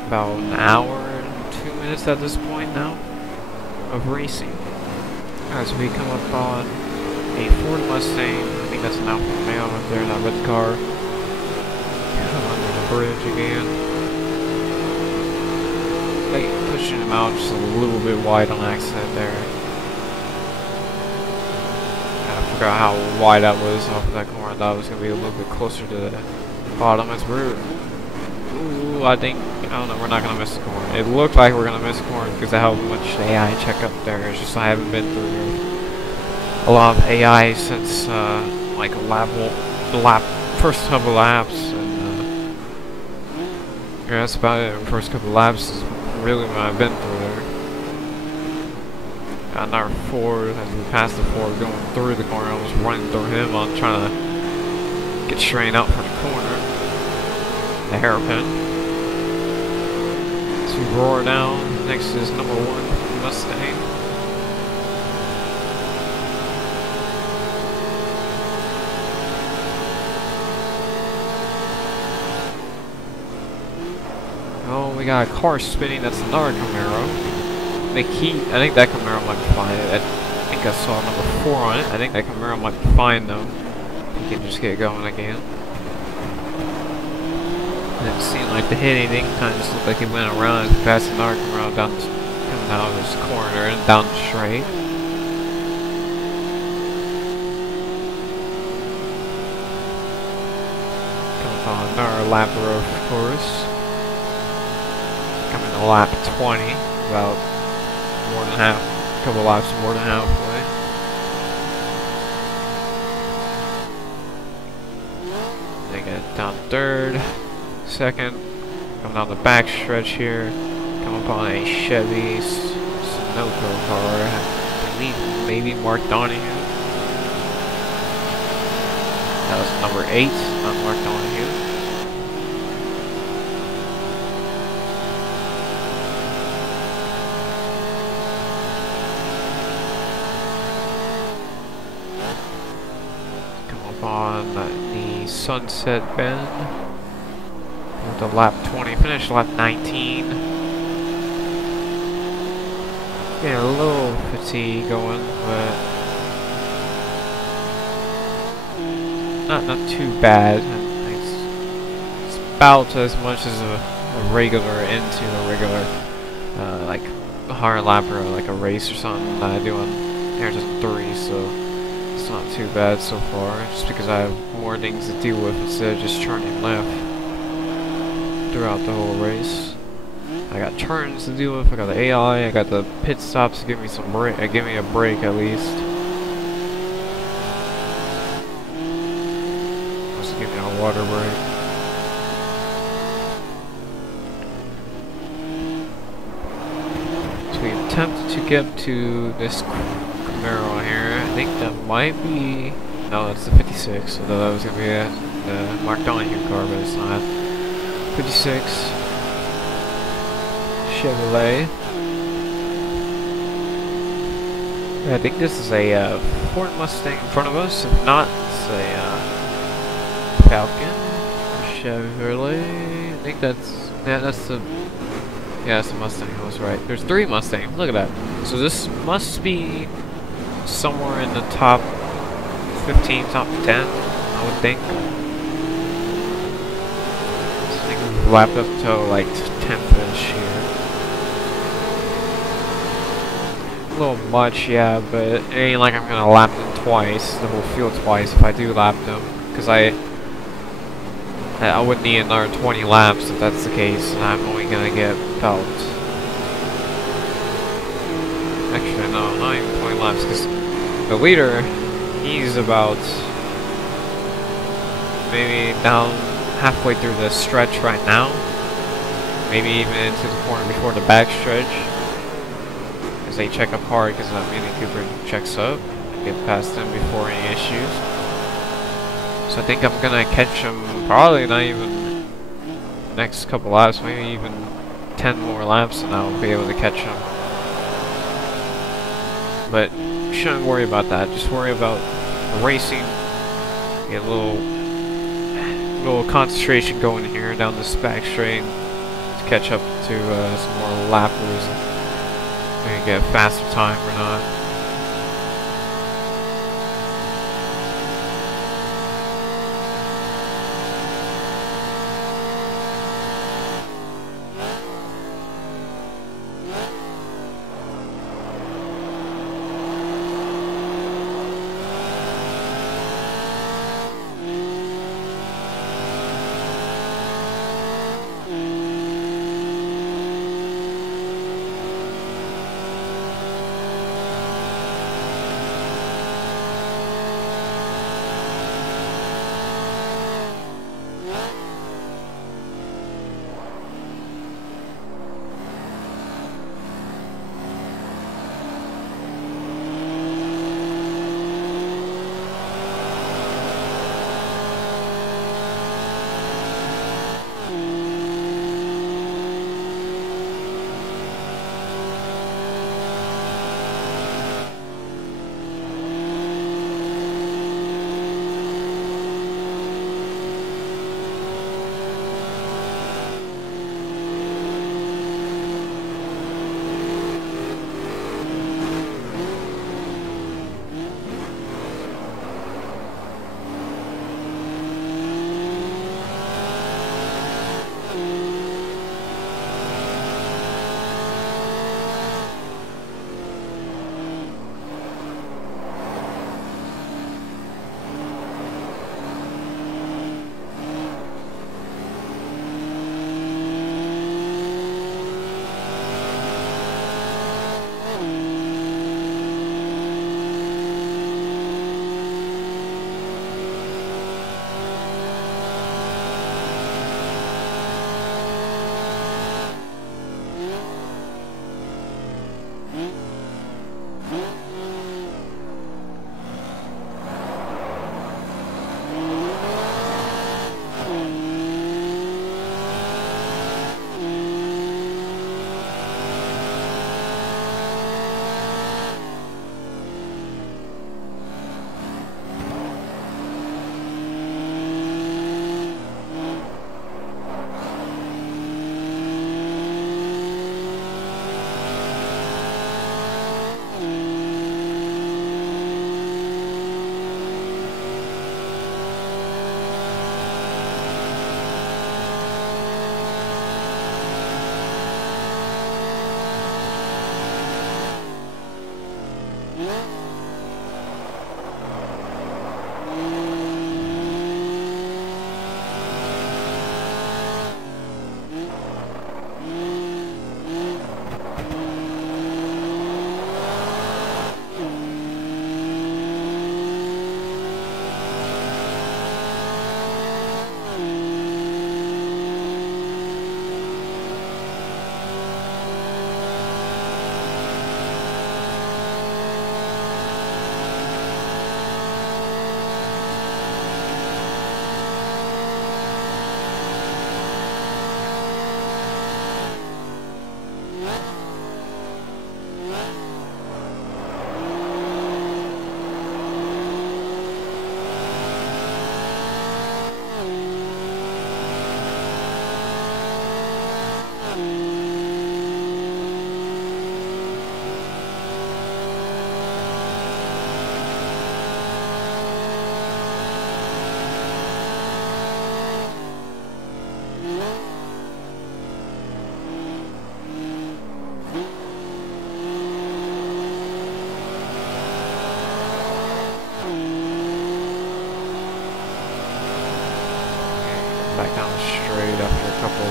about an hour and 2 minutes at this point now of racing. As we come up on a Ford Mustang, I think that's an Alfa Romeo up there in that red car. Come under the bridge again. Like pushing him out just a little bit wide on accident there. I forgot how wide that was off of that corner. I thought it was going to be a little bit closer to the bottom. As we're... Ooh, I don't know, we're not going to miss the corner. It looked like we're going to miss the corner because of how much AI check up there. It's just I haven't been through a lot of AI since, like, first couple laps. And, yeah, that's about it. The first couple laps is really what I've been through there. Got another Ford, as we passed the Ford going through the corner, I was running through him on trying to get straight out for the corner. The hairpin. So we roar down, next is number 1, Mustang. Oh, we got a car spinning, that's another Camaro. I think that Camaro might be fine. I think I saw number 4 on it. I think that Camaro might be fine though. You can just get going again. It didn't seem like to hit anything. Kind of just looked like it went around and passed another Camaro down, coming out of this corner and down the straight. Coming on another lap road, of course. Coming to lap 20, about more than half, a couple laps more than halfway. They get down third, second, coming down the back stretch here, come upon a Chevy Sunoco car, I believe maybe Mark Donahue. That was number 8, not Mark Donahue. On the Sunset Bend with the lap 20, finished lap 19. Getting a little fatigue going, but not too bad. It's about as much as a regular into a regular like a hard lap or like a race or something that I do on Ayrton 3, so it's not too bad so far, just because I have more things to deal with instead of just turning left throughout the whole race. I got turns to deal with, I got the AI, I got the pit stops to give me some break, give me a break at least. Also give me a water break. So we attempted to get to this Camaro here. I think that might be... No, that's the 56, so that was going to be the Mark Donahue car, but it's not. 56 Chevrolet. I think this is a Ford Mustang in front of us. If not, it's a Falcon, Chevrolet. I think that's that's the that's the Mustang. I was right. There's 3 Mustangs. Look at that. So this must be somewhere in the top 15, top 10, I would think. I think we've lapped up to like 10th-ish here. A little much, yeah, but it ain't like I'm gonna lap them twice, the whole field twice, if I do lap them, because I would need another 20 laps if that's the case, and I'm only gonna get about, actually no, not even 20 laps, because the leader, he's about maybe down halfway through the stretch right now, maybe even into the corner before the back stretch. They check up hard because Mini Cooper checks up and get past them before any issues. So I think I'm gonna catch him probably not even next couple laps, maybe even 10 more laps, and I'll be able to catch him. But you shouldn't worry about that. Just worry about racing. Get a little concentration going here down this back straight to catch up to some more lappers. Gonna get a faster time or not.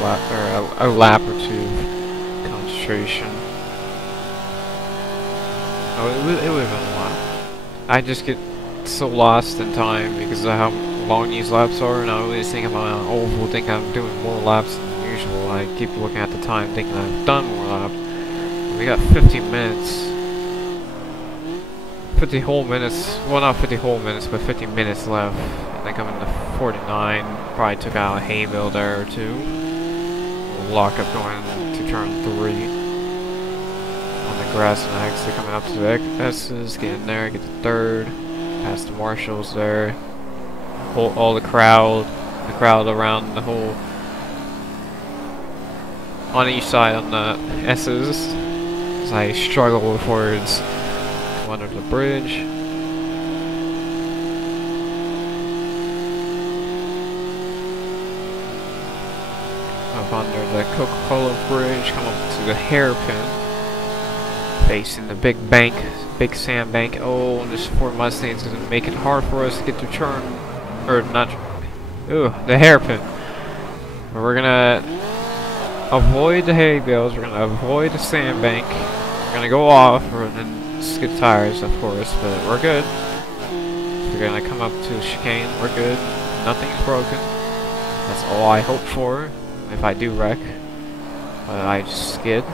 lap, or a lap or two of concentration. Oh, it would have been a lap. I just get so lost in time because of how long these laps are, and I always think about oval, think I'm doing more laps than usual. I keep looking at the time thinking I've done more laps. We got 50 minutes. 50 whole minutes, well not 50 whole minutes, but 50 minutes left. I think I'm in the 49, probably took out a hay bale there or two. Lock up going to turn 3. On the grass and exit, coming up to the S's, get in there, get the third. Past the marshals there. All the crowd around the whole, on each side on the S's. As I struggle towards under the bridge. Up under the Coca-Cola bridge, come up to the hairpin. Facing the big bank, big sand bank. Oh, and this Ford Mustang's gonna make it hard for us to get to turn, or not, ooh, the hairpin. But we're gonna avoid the hay bales, we're gonna avoid the sand bank. We're gonna go off, and then skid tires, of course, but we're good. We're gonna come up to the chicane, we're good. Nothing's broken. That's all I hope for, if I do wreck. But I just skid.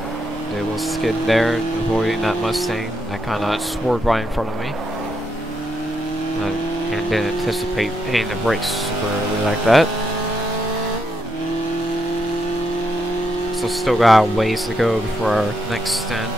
They will skid there, avoiding that Mustang that kind of swerved right in front of me. And didn't anticipate hitting the brakes super early like that. So still got a ways to go before our next stint.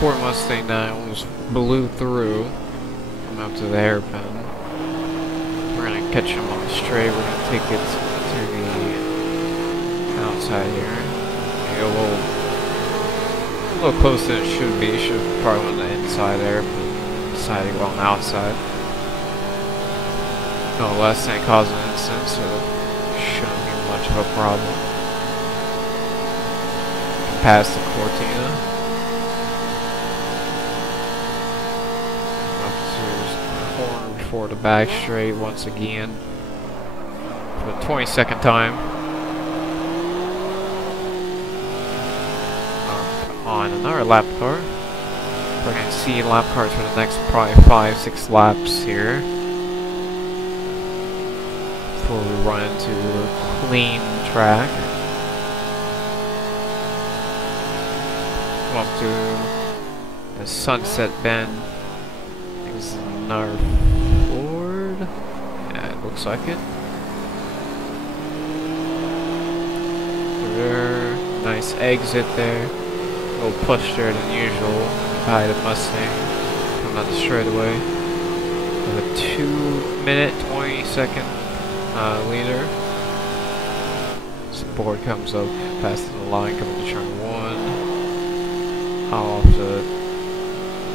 Ford Mustang that almost blew through. Come up to the hairpin. We're gonna catch him on the straight. We're gonna take it to the outside here. Maybe a little closer than it should be. Should probably on the inside there, but decided to go on the outside. No less than causing an incident, so it shouldn't be much of a problem. Past the Cortina. For the back straight once again for the 22nd time. On another lap car. We're going to see lap cars for the next probably 5-6 laps here before we run into a clean track. Come up to the Sunset Bend. I think this is another looks like it. There, nice exit there. A little push there than usual by the Mustang. Coming down the straightaway. With a 2-minute, 20-second leader. Board comes up past the line, coming to turn 1. Off to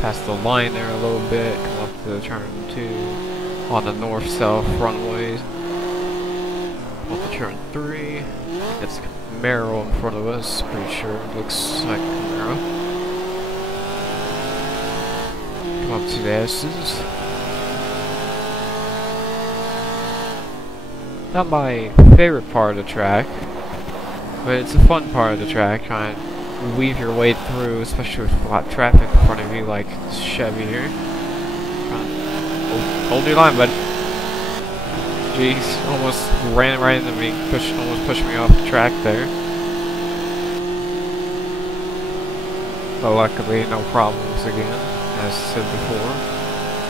past the line there a little bit. Come up to turn 2. On the north-south runways. Up to turn 3. It's Camaro in front of us, pretty sure it looks like Camaro. Come up to the S's. Not my favorite part of the track, but it's a fun part of the track, trying to weave your way through, especially with a lot of traffic in front of you like this Chevy here. Hold your line, bud. Jeez, almost ran right into me, almost pushed me off the track there. But luckily, no problems again, as said before.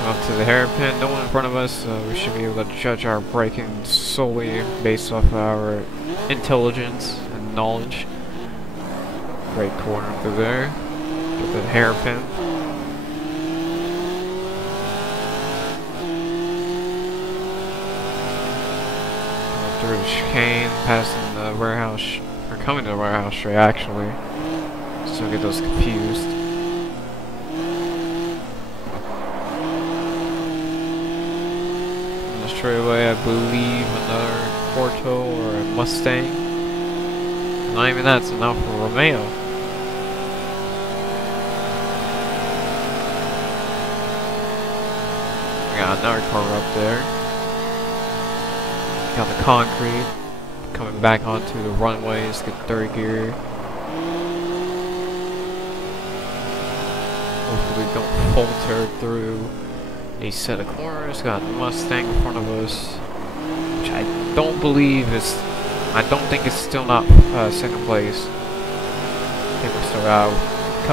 Up to the hairpin, no one in front of us, so we should be able to judge our braking solely based off of our intelligence and knowledge. Great corner through there. Get the hairpin. Through the chicane, passing the warehouse, or coming to the warehouse straight actually. So don't get those confused. On the straightaway, I believe another Porto or a Mustang. Not even that's enough for Romeo. We got another car up there. Got the concrete coming back onto the runways. Get third gear. Hopefully don't falter through a set of corners. Got the Mustang in front of us, which I don't believe is. I don't think it's still not second place. I think we're still out a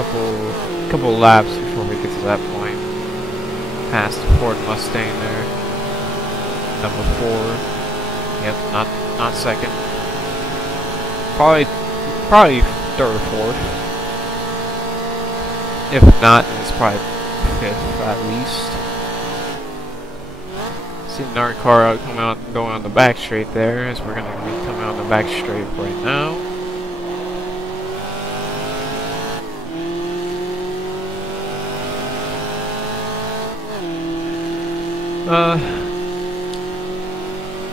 couple laps before we get to that point. Past the Ford Mustang there. Number 4. Yep, not second. Probably third or fourth. If not, then it's probably fifth at least. See another car out going on the back straight there, as we're gonna be coming on the back straight right now.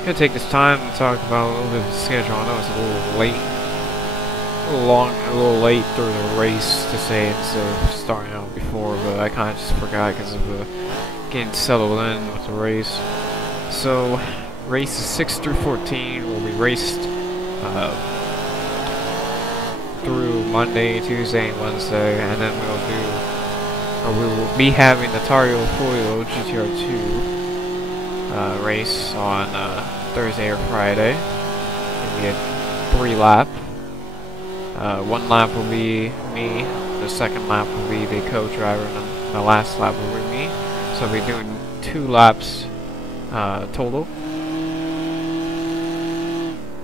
Gonna take this time to talk about a little bit of the schedule. I know it's a little late, a little late through the race to say instead of starting out before, but I kind of just forgot because of getting settled in with the race. So, races 6 through 14 will be raced through Monday, Tuesday, and Wednesday, and then we will be having the Tario Folio GTR2 race on Thursday or Friday. It'll be a 3-lap. 1 lap will be me, the second lap will be the co-driver, and then the last lap will be me. So I'll be doing 2 laps total.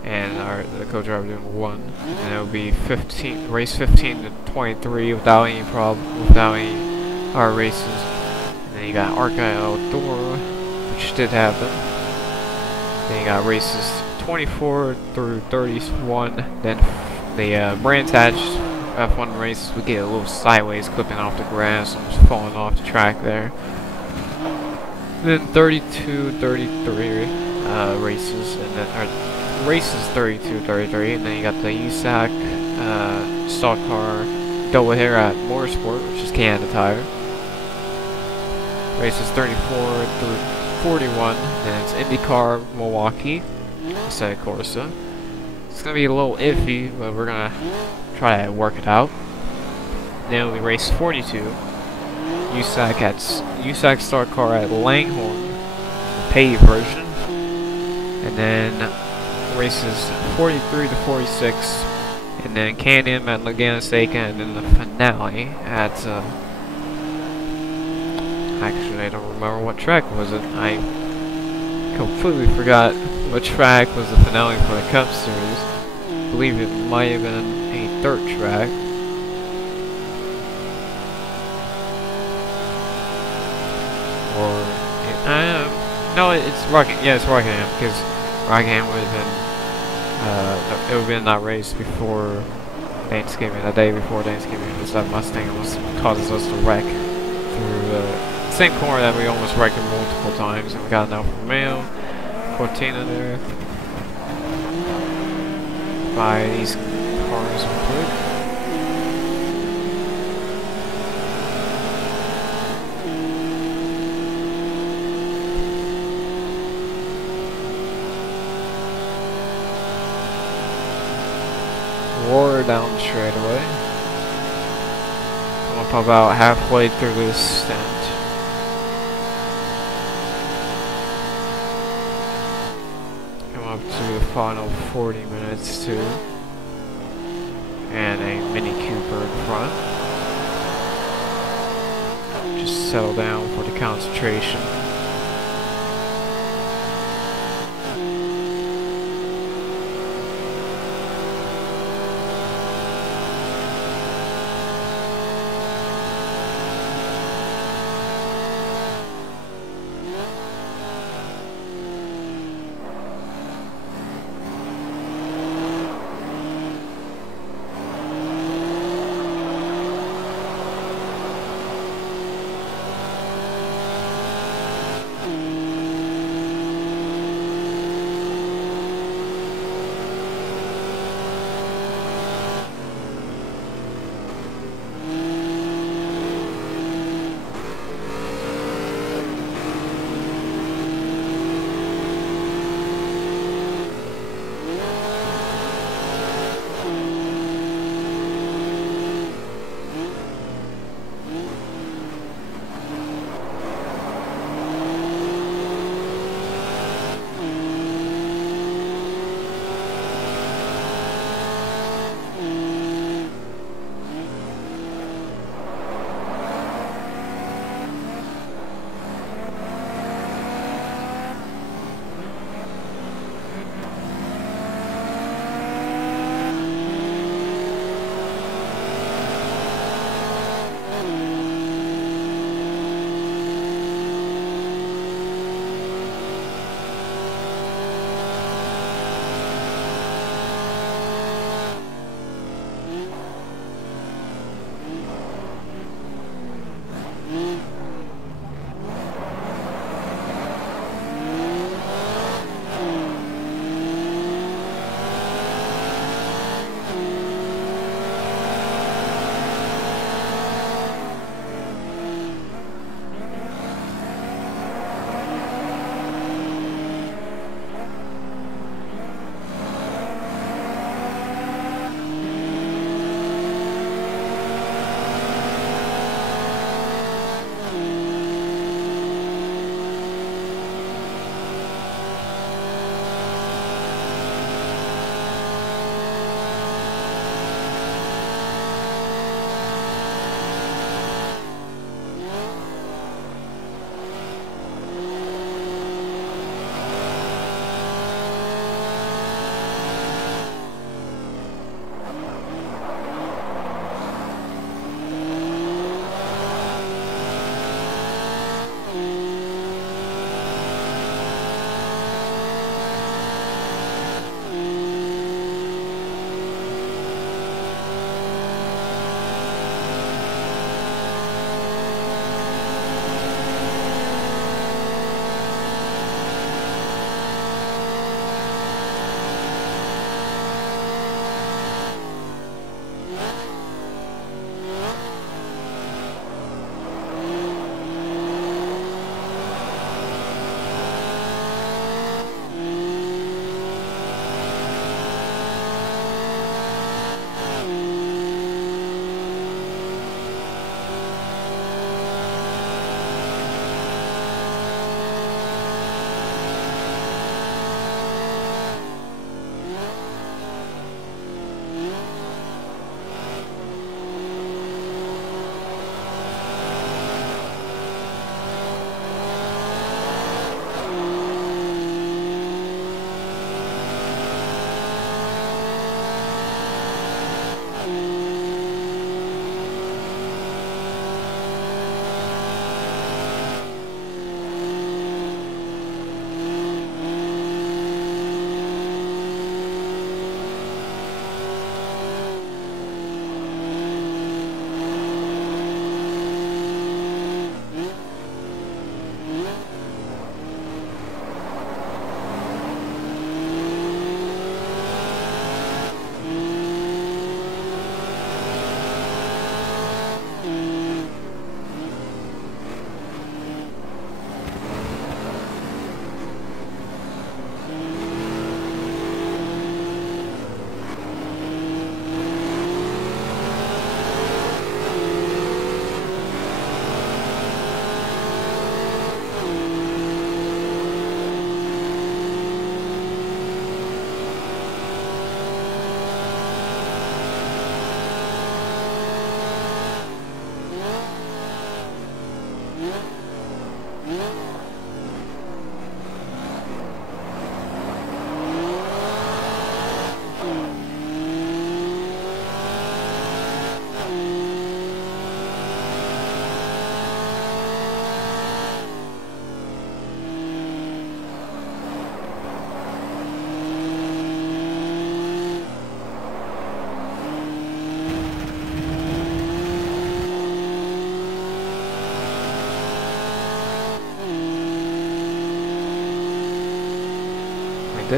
And the co-driver doing 1. And it'll be race 15 to 23 without any problem, without any hard races. And then you got Argyle Outdoor, which did happen. Then you got races 24 through 31. Then the brand attached F1 races, we get a little sideways clipping off the grass and just falling off the track there. Then 32, 33 races, and then races 32, 33, and then you got the USAC stock car double hitter at Motorsport, which is Canada Tire. Races 34 through 41, and it's IndyCar Milwaukee, Assetto Corsa. It's gonna be a little iffy, but we're gonna try to work it out. Then we race 42, USAC stock car at Langhorne, the paved version, and then races 43 to 46, and then Can-Am at Laguna Seca, and then the finale at actually I don't remember what track was it. I completely forgot what track was the finale for the Cup Series. I believe it might have been a dirt track. Or no, it's Rockingham. Yeah, it's Rockingham, because Rockingham would have been it would have been that race before Thanksgiving, the day before Thanksgiving. Because that Mustang almost causes us to wreck through the same corner that we almost wrecked multiple times. And we got an Alfa Romeo Cortina there. Buy these cars real quick. Roar down the straightaway. I'm up about halfway through this stint. Come up to the final 40 minutes too. And a Mini Cooper in front. Just settle down for the concentration.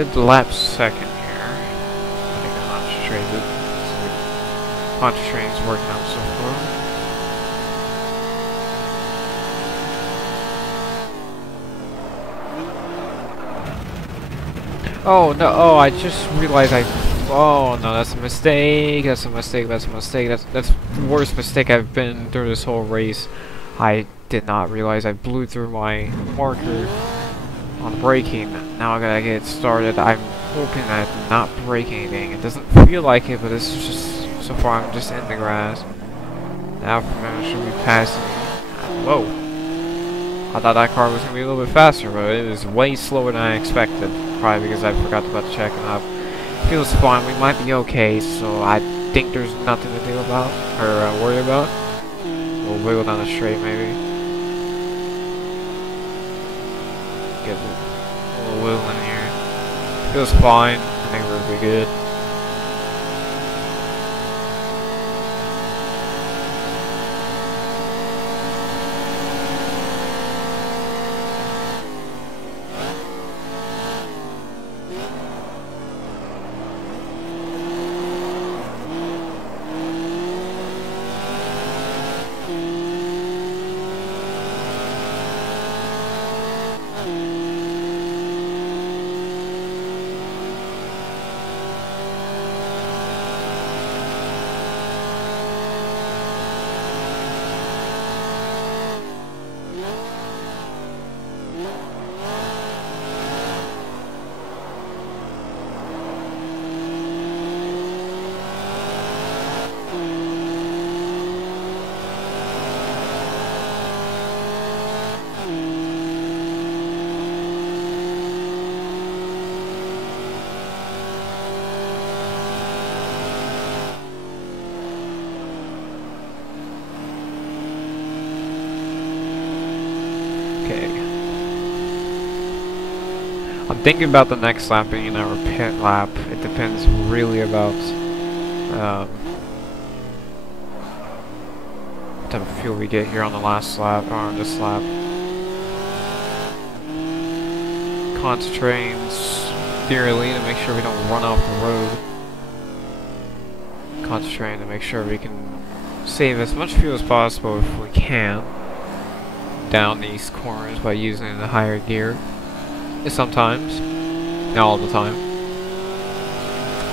did lap second here. I concentrated. So concentrating's working out so far. Oh no! Oh, I just realized Oh no, that's a mistake. That's a mistake. That's a mistake. That's the worst mistake I've been through this whole race. I did not realize I blew through my marker on braking. Now I gotta get started. I'm hoping I did not break anything. It doesn't feel like it, but it's just so far I'm just in the grass. Now from now should be passing me. Whoa! I thought that car was gonna be a little bit faster, but it was way slower than I expected. Probably because I forgot about checking up. Feels fine. We might be okay. So I think there's nothing to do about or worry about. We'll wiggle down the straight maybe. Get a little wiggle in here. Feels fine. I think we'll be good. thinking about the next lap being our pit lap. It depends really about what type of fuel we get here on the last lap, or on this lap. Concentrating steerily to make sure we don't run off the road. Concentrating to make sure we can save as much fuel as possible if we can down these corners by using the higher gear. Sometimes, not all the time.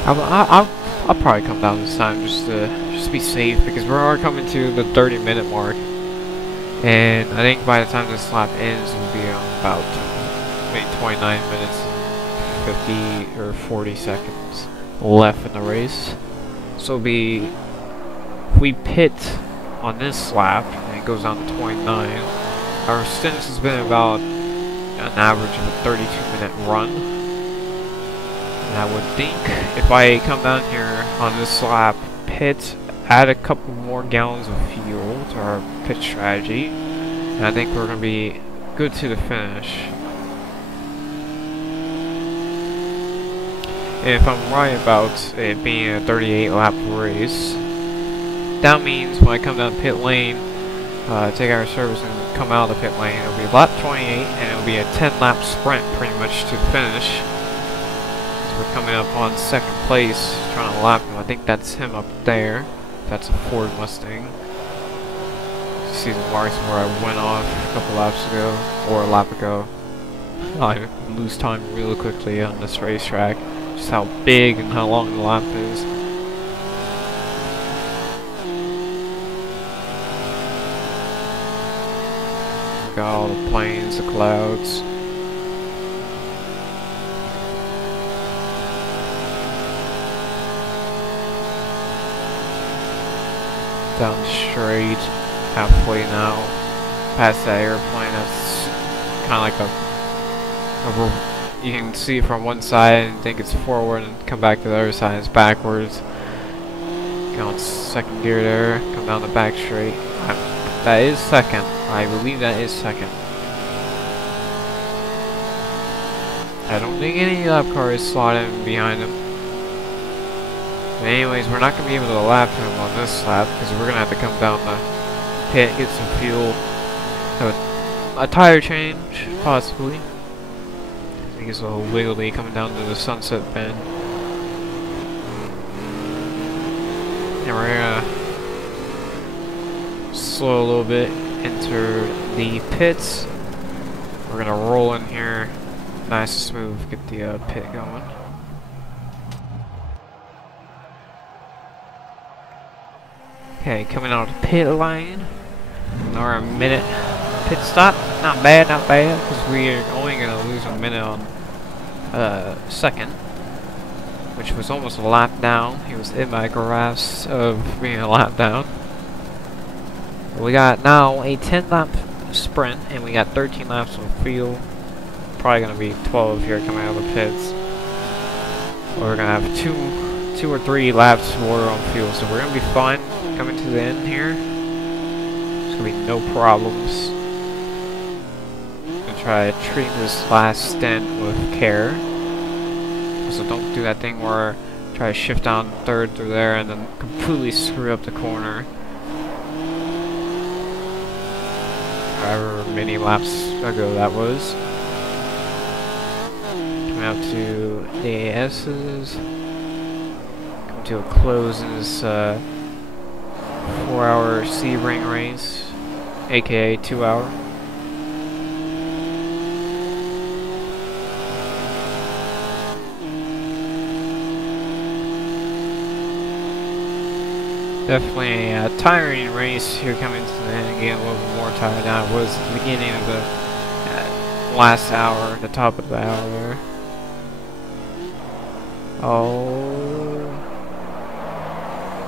I'll probably come down this time just to be safe, because we are coming to the 30-minute mark, and I think by the time this lap ends, we'll be on about maybe 29 minutes and 50 or 40 seconds left in the race. So if we pit on this lap and it goes down to 29, our stint has been about an average of a 32-minute run. And I would think if I come down here on this lap, pit, add a couple more gallons of fuel to our pit strategy, and I think we're going to be good to the finish. And if I'm right about it being a 38 lap race, that means when I come down pit lane, take our service and come out of the pit lane, it'll be lap 28, and it'll be a 10-lap sprint pretty much to the finish. So we're coming up on second place, trying to lap him. I think that's him up there. That's a Ford Mustang. Season marks where I went off a couple laps ago, or a lap ago. I lose time really quickly on this racetrack. Just how big and how long the lap is. Got all the planes, the clouds. Down straight, halfway now, past that airplane. That's kind of like you can see from one side and think it's forward, and come back to the other side, it's backwards. Go on second gear there, come down the back straight. That is second. I believe that is second. I don't think any lap car is slotted behind him. But anyways, we're not going to be able to lap him on this lap, because we're going to have to come down the pit, get some fuel, have a tire change, possibly. I think it's a little wiggly coming down to the sunset bend. And we're going to slow a little bit, enter the pits. We're gonna roll in here, nice and smooth, get the pit going. Okay, coming out of the pit lane. Another minute pit stop. Not bad, because we're only gonna lose a minute on second, which was almost a lap down. He was in my grasp of being a lap down. We got now a 10-lap sprint, and we got 13 laps of fuel. Probably gonna be 12 here coming out of the pits. We're gonna have two or three laps more on fuel, so we're gonna be fine coming to the end here. There's gonna be no problems. Gonna try to treat this last stint with care. So don't do that thing where try to shift down third through there and then completely screw up the corner. However many laps ago that was. Coming out to AAS's. Coming to a close in this 4-hour Sebring race, aka 2-hour. Definitely a tiring race here coming to the end. Getting a little bit more tired than I was at the beginning of the last hour, the top of the hour there. Oh,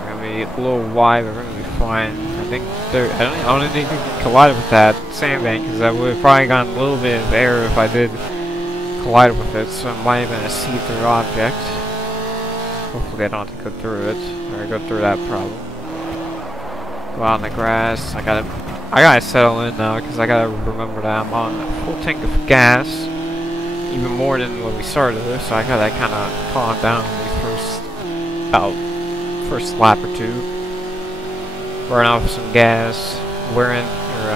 we're gonna be a little wide, but we're gonna be fine. I think I don't think we can collide with that sandbank, because I would have probably gotten a little bit of error if I did collide with it. So it might have been a see-through object. Hopefully I don't have to go through it, or go through that problem. Go out on the grass. I gotta settle in now, because I gotta remember that I'm on a full tank of gas. even more than when we started, so I gotta kind of calm down these first lap or two. Burn off some gas, wearing or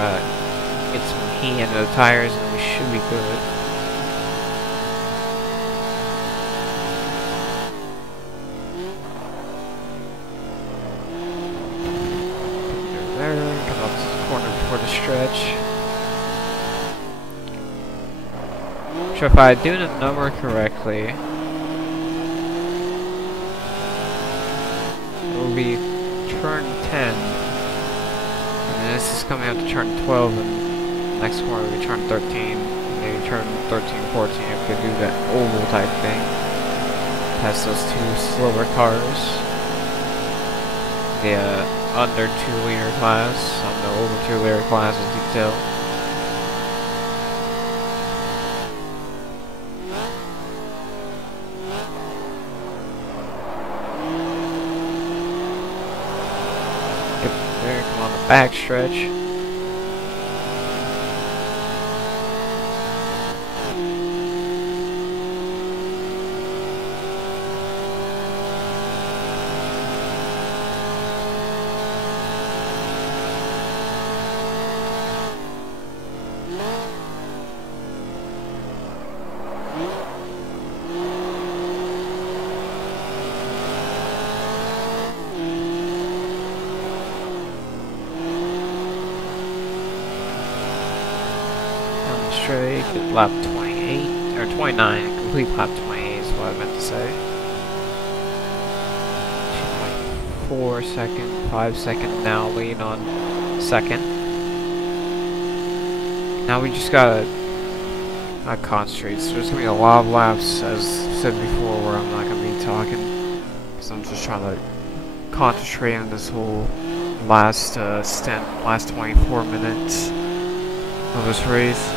get some heat into the tires, and we should be good. There, come up this corner before the stretch. So if I do the number correctly, it will be turn 10, and this is coming up to turn 12, and next corner will be turn 13, maybe turn 13, 14 if we do that oval type thing. Past those two slower cars. The under 2-liter class, on the over 2-liter class is detailed. There, come on the back stretch. Straight, lap 28, or 29, complete lap 28 is what I meant to say. 2.4 second, 5 second now lead on second. Now we just gotta concentrate, so there's gonna be a lot of laps, as said before, where I'm not gonna be talking, because I'm just trying to concentrate on this whole last stint, last 24 minutes of this race.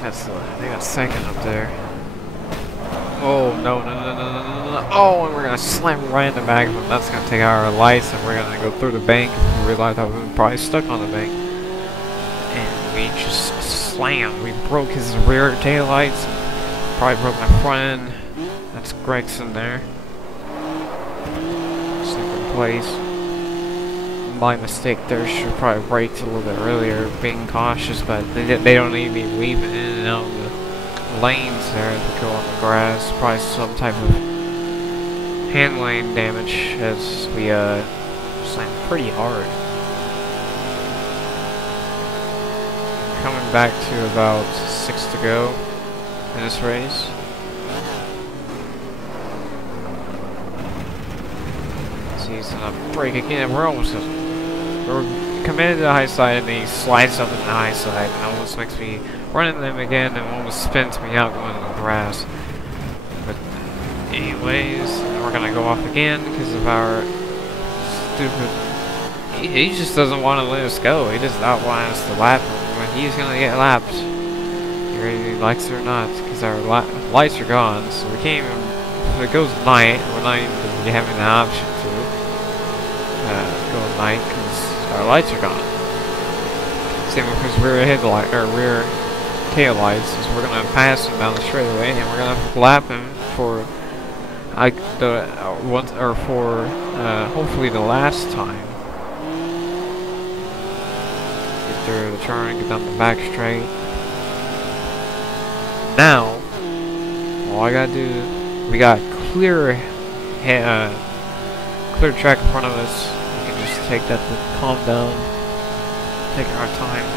they got second up there. Oh, no, no, no, no, no, no, no. Oh, and we're gonna slam right in the back of him. That's gonna take out our lights, and we're gonna go through the bank. We realized that we were probably stuck on the bank. And we just slammed. We broke his rear taillights. Probably broke my front end. That's Gregson there. Second place. My mistake there, should probably braked a little bit earlier, being cautious, but they don't need to be weaving in and out of the lanes there to go on the grass. Probably some type of handling damage as we slammed pretty hard. Coming back to about 6 to go in this race. So he's gonna brake again. We're committed to the high side, and he slides up in the high side, and almost makes me run into them again, and almost spins me out going into the grass. But anyways, we're gonna go off again because of our stupid. He just doesn't want to let us go. He does not want us to lap him, but he's gonna get lapped, whether he likes it or not, because our lights are gone. So we can't even. If it goes night, we're not even gonna be having the option to go night because our lights are gone. Same with his rear headlight or rear tail lights. Is we're gonna pass him down the straightaway, and we're gonna lap him for hopefully the last time. Get through the turn, get down the back straight. Now, all I gotta do, we got clear track in front of us. We can just take that to calm down, taking our time there.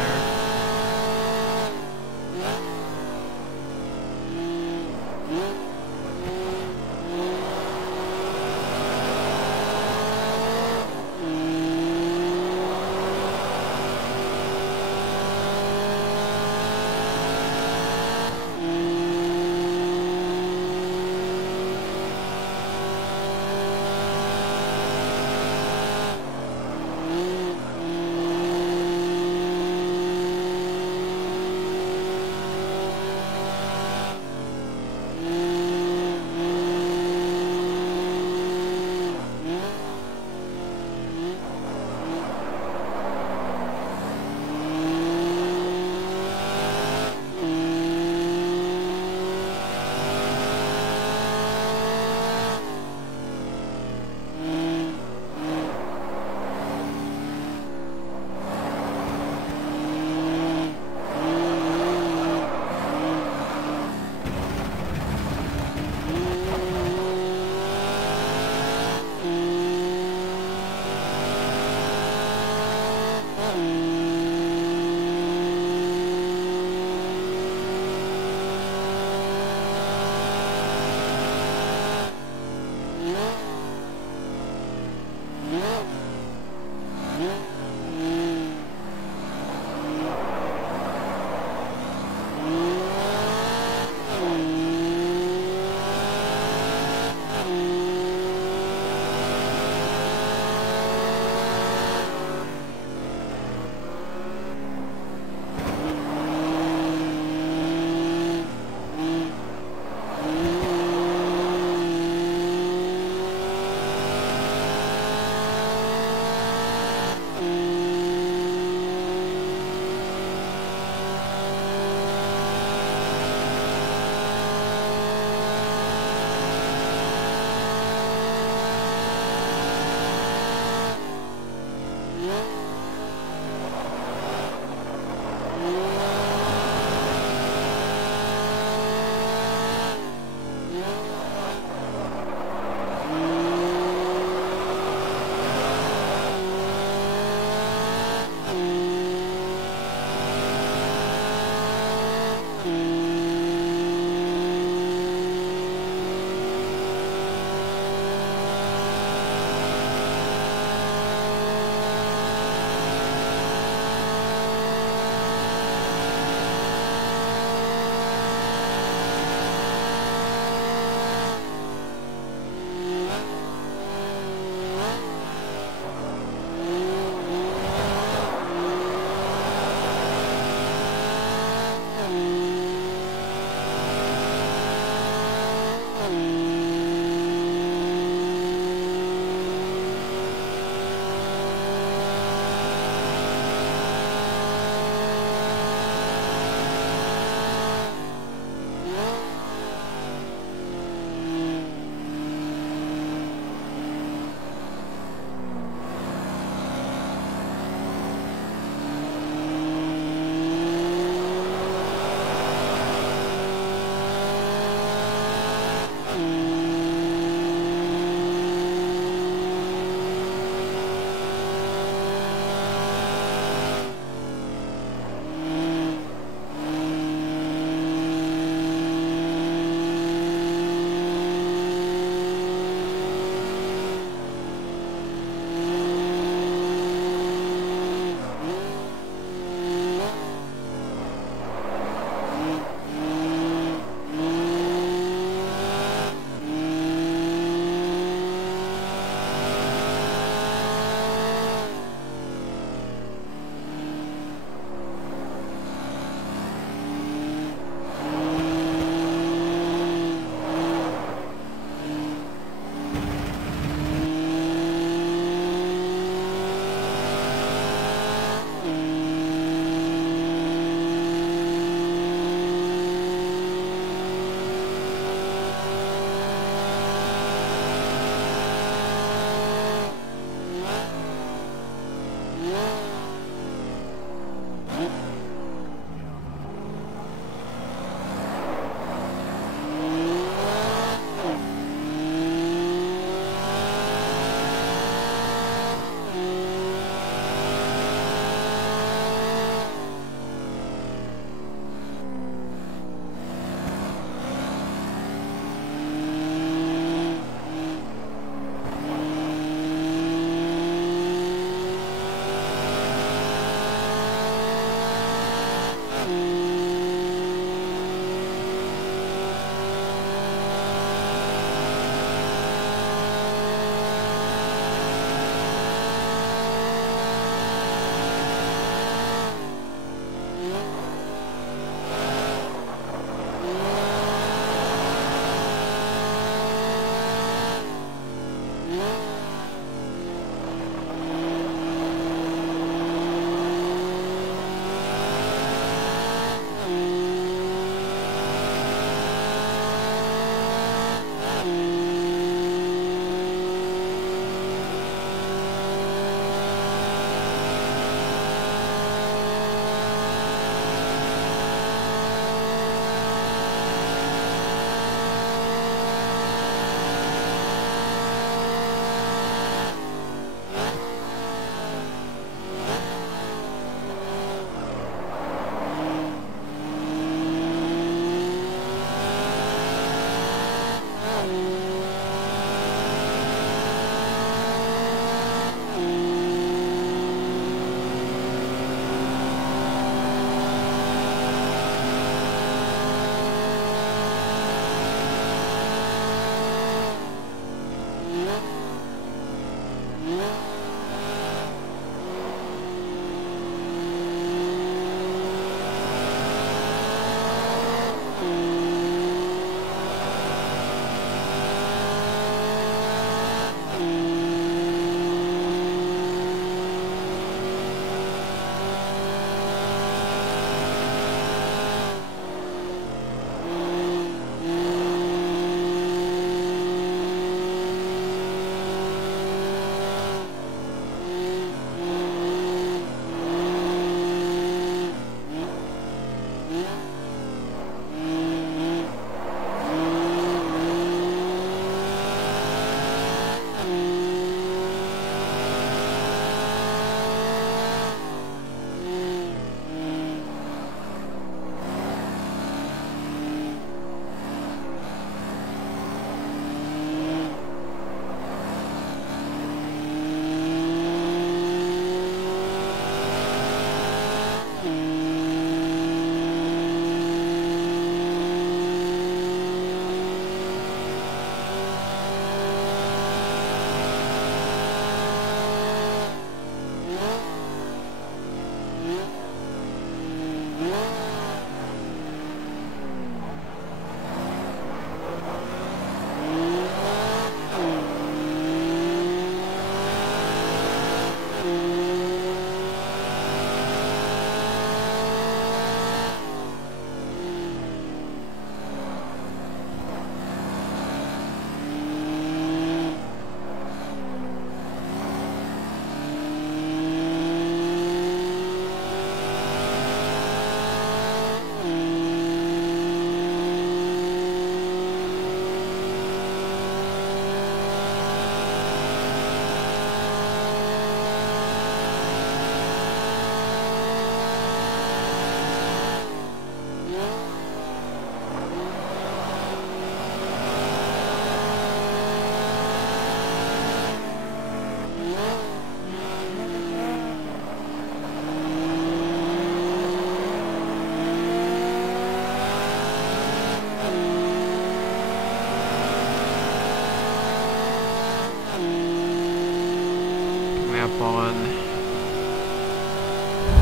On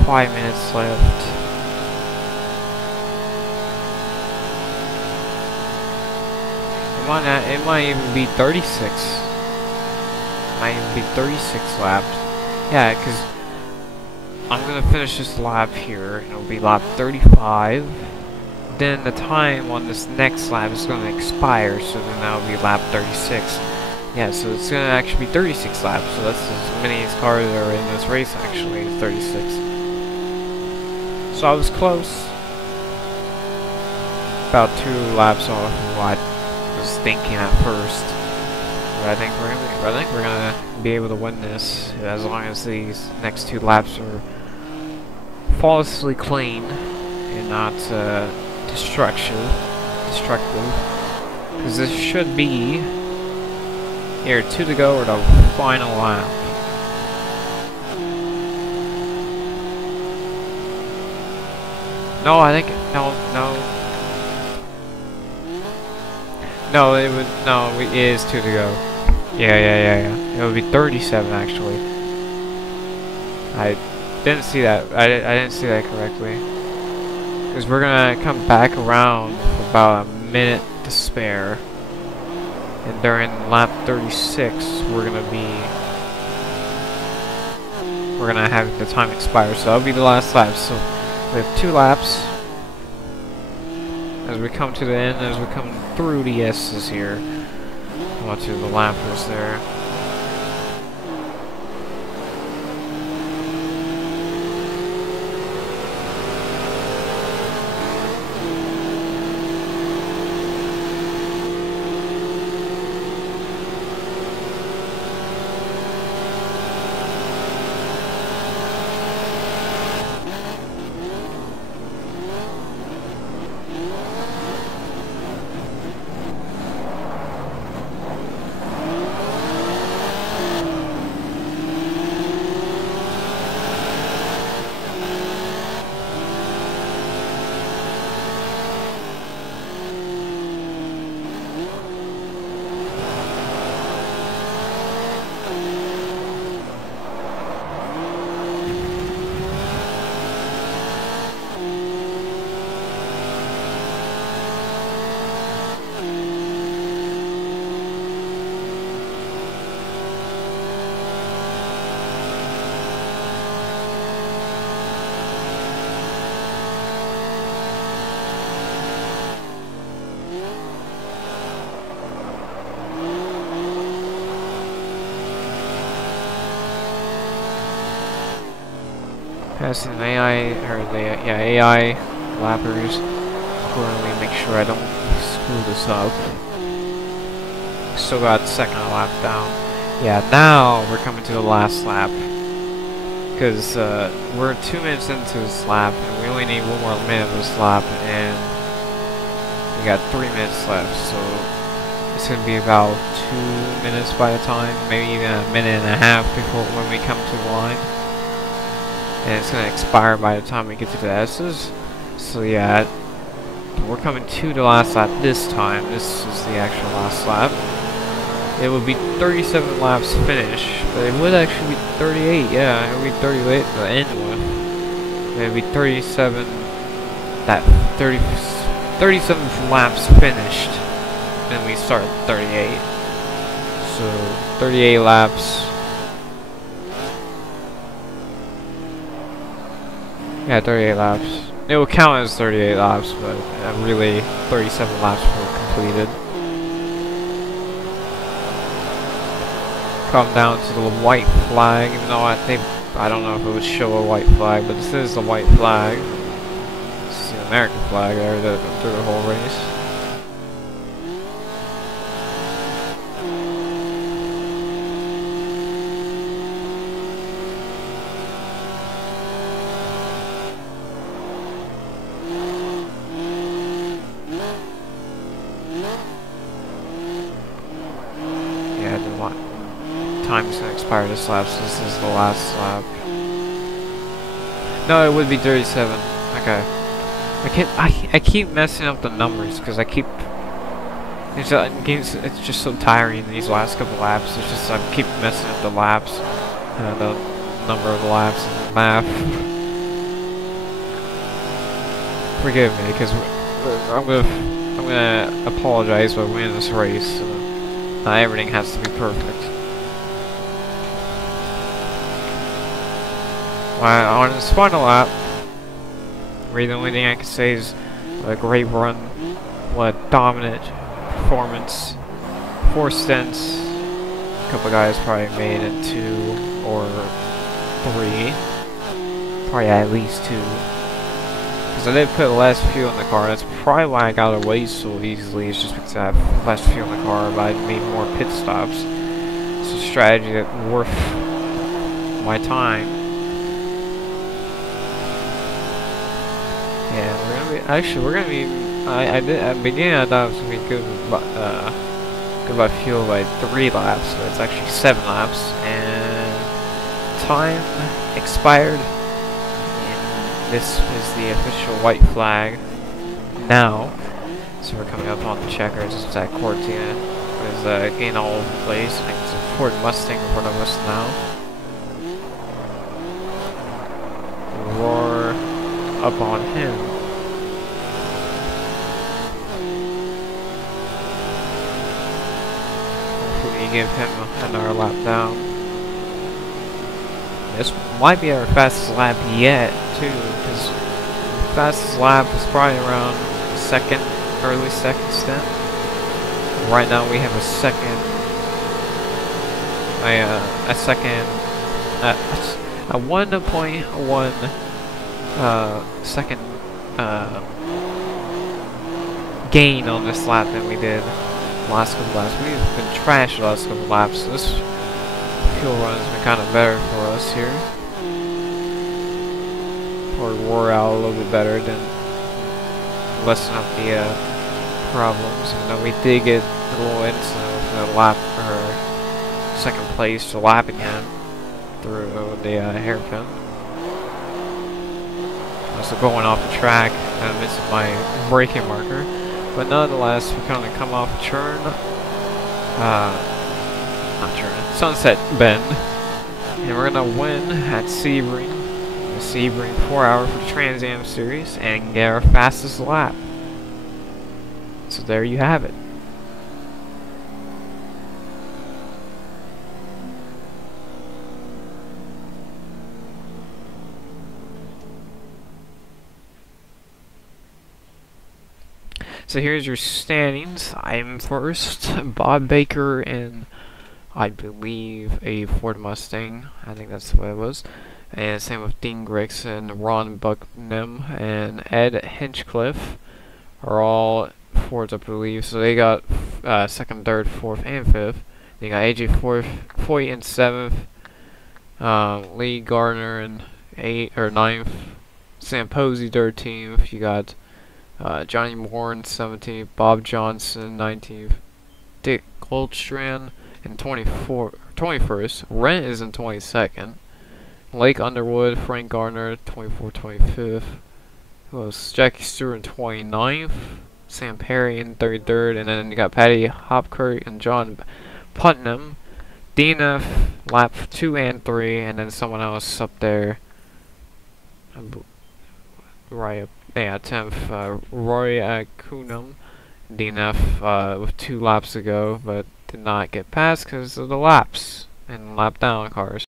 5 minutes left. It might even be 36. Might even be 36 laps. Yeah, because I'm gonna finish this lap here, and it'll be lap 35. Then the time on this next lap is gonna expire, so then that'll be lap 36. Yeah, so it's gonna actually be 36 laps, so that's as many as cars are in this race actually, is 36. So I was close. About 2 laps off of what I was thinking at first. But I think we're gonna be able to win this as long as these next 2 laps are flawlessly clean and not destructive. Because this should be here, 2 to go, or the final lap. No, I think no, it is 2 to go. Yeah. It would be 37 actually. I didn't see that. I didn't see that correctly. Because we're gonna come back around with about a minute to spare. And during lap 36, we're gonna have the time expire, so that'll be the last lap. So we have 2 laps as we come to the end, as we come through the S's here. Watch the lappers there. Passing AI, or the AI lappers. Currently, make sure I don't screw this up. Still got second lap down. Yeah, now we're coming to the last lap. Because we're 2 minutes into this lap, and we only need 1 more minute of this lap, and we got 3 minutes left, so it's going to be about 2 minutes by the time, maybe even a minute and a half before when we come to the line. And it's going to expire by the time we get to the S's. So yeah, we're coming to the last lap this time. This is the actual last lap. It would be 37 laps finish, but it would actually be 38, yeah, it would be 38 to end with. It would be 37, that 37 laps finished, then we start at 38. So, 38 laps. Yeah, 38 laps. It will count as 38 laps, but really 37 laps were completed. Come down to the white flag, even though I don't know if it would show a white flag, but this is the white flag. This is the American flag there through the whole race. Yeah, I didn't want time's gonna expire this lap, so this is the last lap. No, it would be 37. Okay. I keep messing up the numbers because I keep. It's just so tiring these last couple laps. It's just I keep messing up the laps, the number of laps and the math. Forgive me, because I'm gonna apologize by winning this race. Not everything has to be perfect. On this final lap, really the only thing I can say is what a great run, what a dominant performance. 4 stints, a couple guys probably made it 2 or 3, probably at least 2. Because I did put less fuel in the car, that's probably why I got away so easily, it's just because I have less fuel in the car, but I made more pit stops. It's a strategy that's worth my time. Yeah, we're gonna be, at the beginning I thought it was gonna be good by fuel by 3 laps, but it's actually 7 laps, and time expired, and this is the official white flag now, so we're coming up on the checkers. It's at Cortina, it's getting all over the place. I think it's a Ford Mustang in front of us now. Roar up on him. Hopefully give him another lap down. This might be our fastest lap yet, too, because the fastest lap was probably around early second stint. Right now we have a 1.1 second gain on this lap than we did last couple laps. We've been trash the last couple laps, so this fuel run has been kind of better for us here. Or wore out a little bit better than lessen up the problems. Even though we did get a little incident with the lap or second place to lap again through the hairpin. Also going off the track, and missing my braking marker. But nonetheless, we're going to come off Sunset Bend, and we're going to win at Sebring, the Sebring 4-hour for the Trans Am Series, and get our fastest lap. So there you have it. So here's your standings. I'm first, Bob Baker, and I believe a Ford Mustang. I think that's what it was. And same with Dean Gregson, Ron Bucknam, and Ed Hinchcliffe are all fourth, I believe. So they got second, third, fourth, and fifth. They got AJ Foyt in seventh, Lee Gardner in eighth or ninth, Sam Posey 13th. You got Johnny Moore in 17th, Bob Johnson 19th, Dick Goldstrand in 21st. Rent is in 22nd. Lake Underwood, Frank Gardner 24th, 25th. Who else? Jackie Stewart in 29th. Sam Perry in 33rd, and then you got Patty Hopkirk and John Putnam. DNF lap 2 and 3, and then someone else up there. Right up, yeah, 10th, Roy Cunham, DNF with 2 laps ago, but did not get past because of the laps and lap down cars.